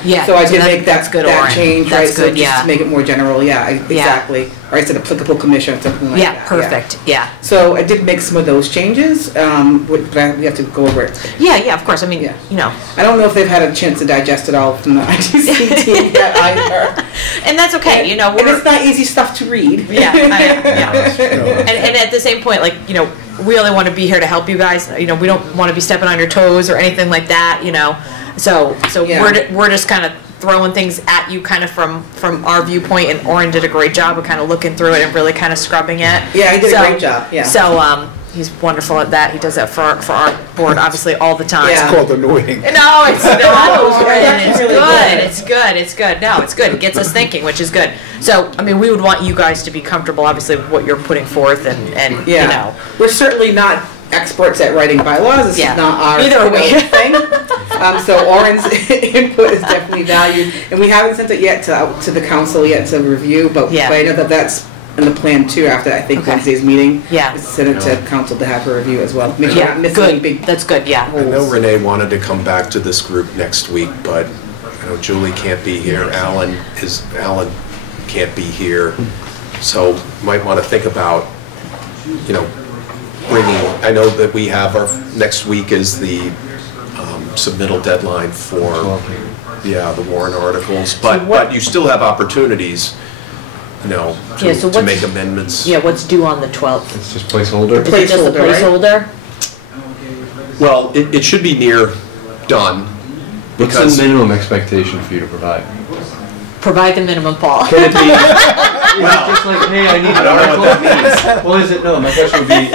Yeah. So I did make that's good, that Orin. change, right? That's good, So just to make it more general, exactly. Or I said applicable commission or something like that. Yeah, perfect, yeah. So I did make some of those changes, but we have to go over it. Yeah, of course, I mean, Yeah. you know. I don't know if they've had a chance to digest it all from the ITC team yet either. And that's okay, you know. And it's not easy stuff to read. Yeah, and at the same point, like, you know, we only want to be here to help you guys. You know, we don't want to be stepping on your toes or anything like that, you know. So Yeah. we're just kind of throwing things at you kind of from our viewpoint, and Orin did a great job of kind of looking through it and really kind of scrubbing it. Yeah, he did a great job, yeah. So, he's wonderful at that. He does that for our board, obviously, all the time. Yeah. It's called annoying. No, it's not. No, Orin. it's It's really good. good. It's good. It's good. No, it's good. It gets us thinking, which is good. So, I mean, we would want you guys to be comfortable, obviously, with what you're putting forth, and you know. We're certainly not experts at writing bylaws. This Yeah. is not our Neither are we. thing. So Orin's input is definitely valued, and we haven't sent it yet to the council yet to review, but Yeah. I know that that's in the plan too. After I think Okay. Wednesday's meeting, Yeah. is to send it to council to have her review as well. Make sure we're Yeah, not missing any good. big. That's good, yeah. I know Renee wanted to come back to this group next week, but I know Julie can't be here, Alan can't be here. So might want to think about, you know, I know that we have next week is the submittal deadline for, the warrant articles, but you still have opportunities, you know, Yeah, so to what's- make amendments. Yeah, what's due on the 12th? It's just placeholder. Is it just a Placeholder, right? placeholder? Well, it should be near done, What's because the minimum expectation for you to provide? Provide the minimum, Paul. Can it be, is it just like, hey, I need an article? Well, is it, no, my question would be,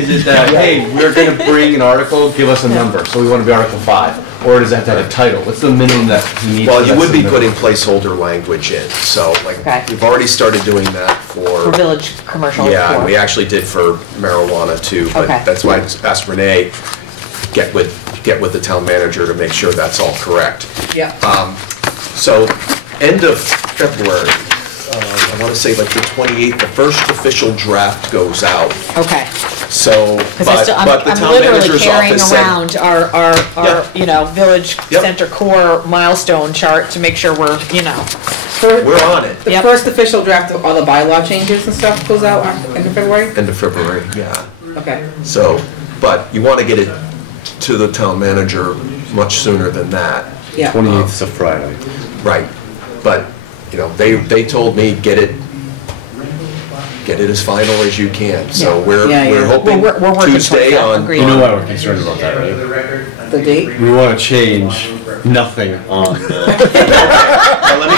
is it that, hey, we're gonna bring an article, give us a number, so we wanna be Article 5? Or does it have to have a title? What's the minimum that he needs? Well, you would be that's putting placeholder language in, so like, Okay. we've already started doing that For village commercial. Yeah, and for- we actually did for marijuana too, but Okay. that's why I asked Renee, get with the town manager to make sure that's all correct. Yeah. So, end of February, I want to say like the 28th, the first official draft goes out. Okay. So, Because but the I'm town literally manager's carrying office said, around our, Yeah. you know, village Yep. center core milestone chart to make sure we're, you know. we're on it. The Yep. first official draft of all the bylaw changes and stuff goes out end of February? End of February, yeah. Okay. So, but you want to get it to the town manager much sooner than that. Yeah. 28th is a Friday. Right, but, you know, they told me, get it as final as you can, so we're Yeah. hoping We're working towards Tuesday that, on. agreed. You know why we're concerned about that, right? The date? We wanna change nothing on the. Now, let me,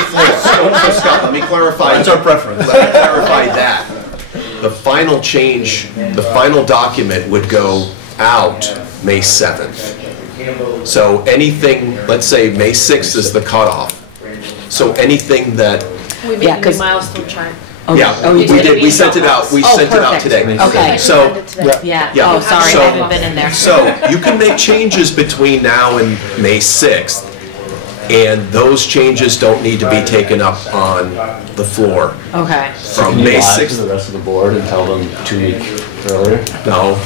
Scott, let me clarify. That's our preference. Let me clarify that. The final change, the final document would go out May 7th. So anything, let's say May 6th is the cutoff. So anything that, We made Yeah, a new 'cause- milestone chart. yeah, Oh, you we did? did, we sent it out, we Oh, sent it out perfect. today. Okay. So, Yeah, Yeah. oh, sorry, So- I haven't been in there. so you can make changes between now and May 6th, and those changes don't need to be taken up on the floor Okay. from Can you May lie to 6th. the rest of the board and tell them 2 weeks earlier? No.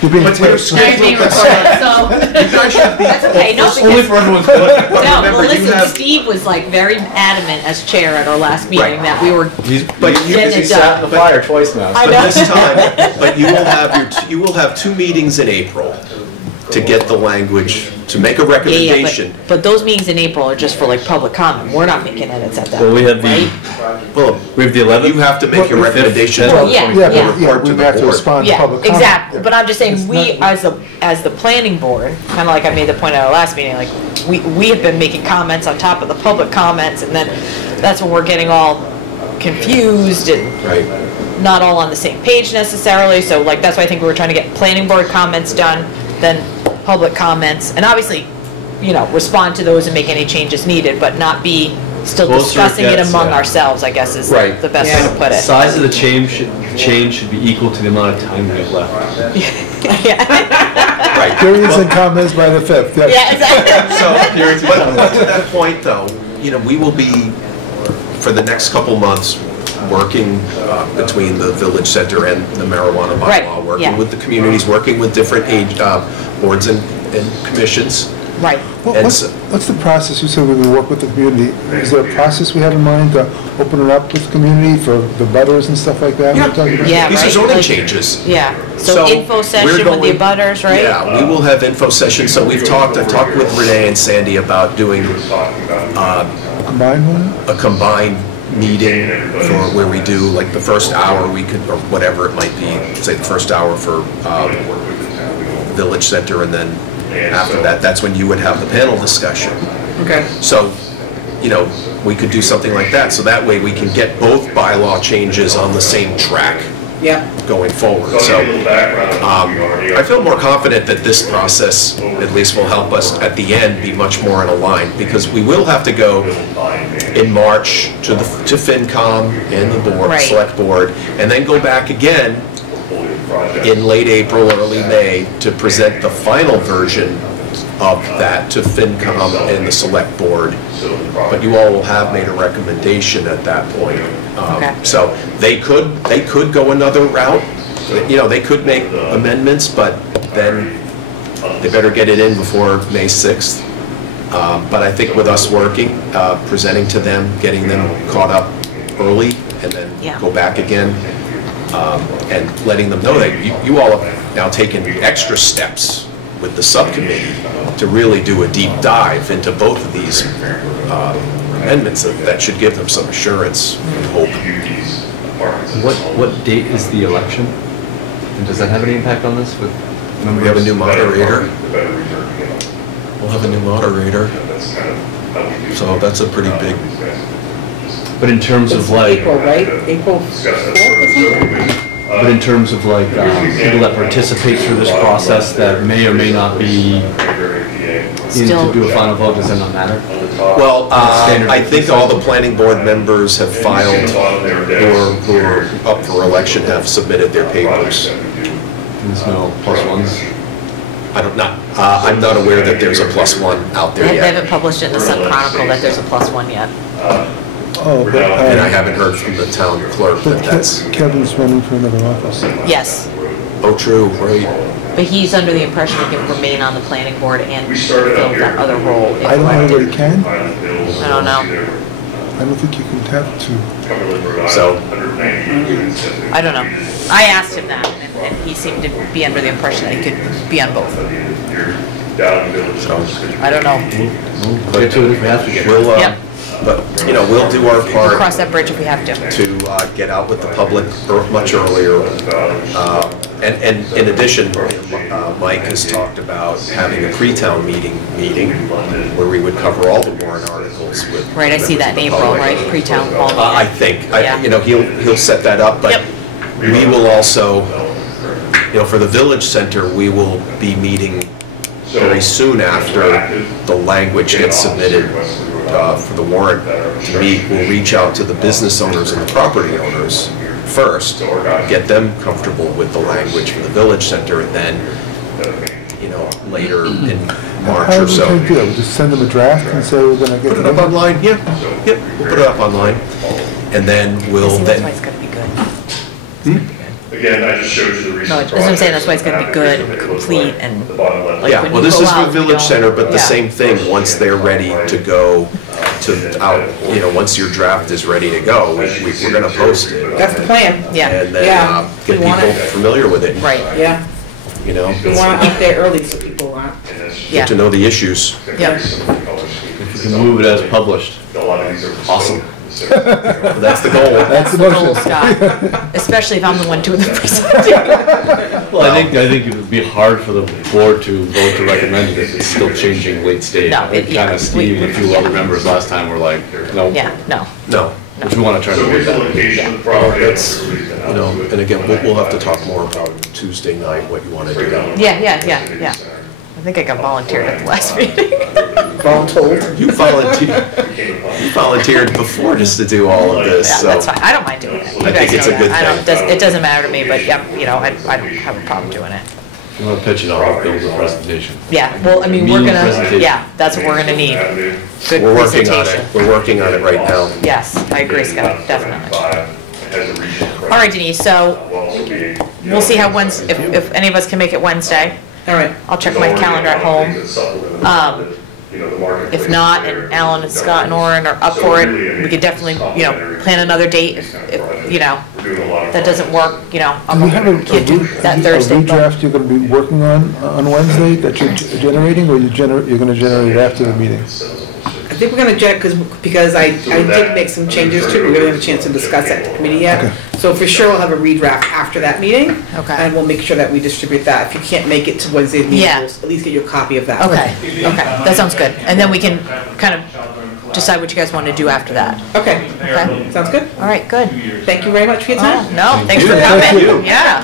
You're being But we're taped. Now you're being recorded, so. You guys should be. Okay, no, Only because, for everyone's good. no, remember, well, you listen, have- Steve was like very adamant as chair at our last meeting Right. that we were, But you, Getting it He's sat in the fire twice now. I but know. this time, but you will have 2 meetings in April to get the language, to make a yeah, recommendation. but those meetings in April are just for like public comment. We're not making edits at that. Well, we have the, Right? Well, we have the 11th. you have to make your Well, recommendation. Well, yeah, Yeah, yeah. but, yeah, Report to we the have to board. respond to Yeah, public comment. exactly, but I'm just It's saying, we, not- as the planning board, kinda like I made the point at our last meeting, like, we have been making comments on top of the public comments, and then that's when we're getting all confused and Right. not all on the same page necessarily, so like, that's why I think we were trying to get planning board comments done, then public comments, and obviously, you know, respond to those and make any changes needed, but not be still Closer it discussing it gets, among yeah. ourselves, I guess is Right. the best way to put it. Size of the change should be equal to the amount of time we have left. Right. Periods and commas by the 5th, yes. Yeah, exactly. So, but to that point though, you know, we will be, for the next couple months, working between the village center and the marijuana Right, bylaw, yeah. working with the communities, working with different boards and commissions. Right. What- And What's so- what's the process, you said we will work with the community, is there a process we have in mind to open it up with the community for the butters and stuff like that? we're talking about? Yeah, These are right, zoning like- changes. Yeah, so So, info we're session with the going- abutters, right? Yeah, we will have info sessions, so I've talked with Renee and Sandy about doing Combined one? a combined meeting for where we do, like, the first hour, we could, or whatever it might be, say the first hour for Village Center, and then after that, that's when you would have the panel discussion. Okay. So, you know, we could do something like that, so that way we can get both bylaw changes on the same track Yeah. going forward. So, I feel more confident that this process at least will help us at the end be much more in line, because we will have to go in March to FinCom and the board, Right. select board, and then go back again in late April, early May, to present the final version of that to FinCom and the select board. But you all will have made a recommendation at that point. Okay. So they could go another route, you know, they could make amendments, but then they better get it in before May 6th. But I think with us working, presenting to them, getting them caught up early, and then Yeah. go back again, and letting them know that you all have now taken extra steps with the subcommittee to really do a deep dive into both of these amendments that should give them some assurance and hope. What date is the election? And does that have any impact on this with members? We have a new moderator. We'll have a new moderator. So that's a pretty big But in terms of It's like, April, right? April 4th or something? but in terms of like people that participate through this process that may or may not be in Still- to do a final vote, does that not matter? Well, Standard I think all the planning board members have filed, or who are up for election have submitted their papers. There's no plus ones? I'm not aware that there's a +1 out there They yet, haven't published it in the Sun Chronicle that there's a +1 yet. Oh, but, and I haven't heard from the town clerk that that's, Kevin's running for another office. Yes, oh, true, right? but he's under the impression he can remain on the planning board and fill that other role if I don't know elected. whether he can. I don't know. I don't think you can have two. So, I don't know. I asked him that, and he seemed to be under the impression that he could be on both. I don't know. We'll get to it if we have to get to it. we'll, Yep. but, we'll do our We'll part cross that bridge if we have to. to get out with the public much earlier. And in addition, Mike has talked about having a pre-town meeting where we would cover all the warrant articles with. Right, I see that in members of the April, public. right? Pre-town hall I meeting. think, Yeah. he'll set that up, but Yep. we will also, for the village center, we will be meeting very soon after the language gets submitted for the warrant to meet. We'll reach out to the business owners and the property owners first, get them comfortable with the language for the village center, and then, later in March How or are we so. going to do that? We just send them a draft and say we're going to get Put it up together? online, yeah, we'll put it up online. And then we'll, See, that's then, why it's gonna be good. Again, I just showed you the No, recent. that's what I'm saying, that's why it's gonna be good and complete and, like, yeah, when well, you this go is out, for you Village don't- Center, but the yeah. same thing, once they're ready to go to out, once your draft is ready to go, we're gonna post it. That's the plan. Yeah, And then Yeah. get We want people it. familiar with it. right, Yeah, You know, we want it out there early so people want. yeah, get to know the issues. yep. If we can move it as published. Awesome. That's the goal. That's the Goal, motion. Scott. Especially if I'm the one doing the presentation. Well, I think it would be hard for the board to vote to recommend it if it's still changing late stage. No, I think yeah, kind of Steve and a few other members last time were like, no, Yeah, no, No, which we want to try to avoid that. Location of the well, property. that's, and again, we'll have to talk more about Tuesday night, what you wanna do. yeah. I think I got volunteered at the last meeting. Voluntold. You volunteered before just to do all of this, Yeah, so. that's fine, I don't mind doing it. You I guys think it's know a good that. I don't- thing. It doesn't matter to me, but yeah, I don't have a problem doing it. If you want to pitch it, I'll build a presentation. Yeah, well, I mean, we're Meeting gonna, presentation. yeah, that's what we're gonna need. Good We're working on it, presentation. we're working on it right now. Yes, I agree, Scott, definitely. All right, Denise, so we'll see how if any of us can make it Wednesday. All right. I'll check my calendar at home. If not, and Alan and Scott and Orin are up for it, we could definitely, plan another date if that doesn't work, Do we have a can't do that Thursday. but- redraft you're going to be working on Wednesday that you're generating, or you're going to generate it after the meeting? I think we're gonna check, because I did make some changes to it, we really have a chance to discuss that at the committee yet. Okay. So for sure, we'll have a redraft after that meeting. Okay. And we'll make sure that we distribute that. If you can't make it to Wednesday's meeting, Yeah. we'll at least get you a copy of that. Okay, that sounds good. And then we can kind of decide what you guys want to do after that. Okay, Okay. sounds good. All right, good. Thank you very much for your time. No, thanks for you. Thank coming. you. Yeah.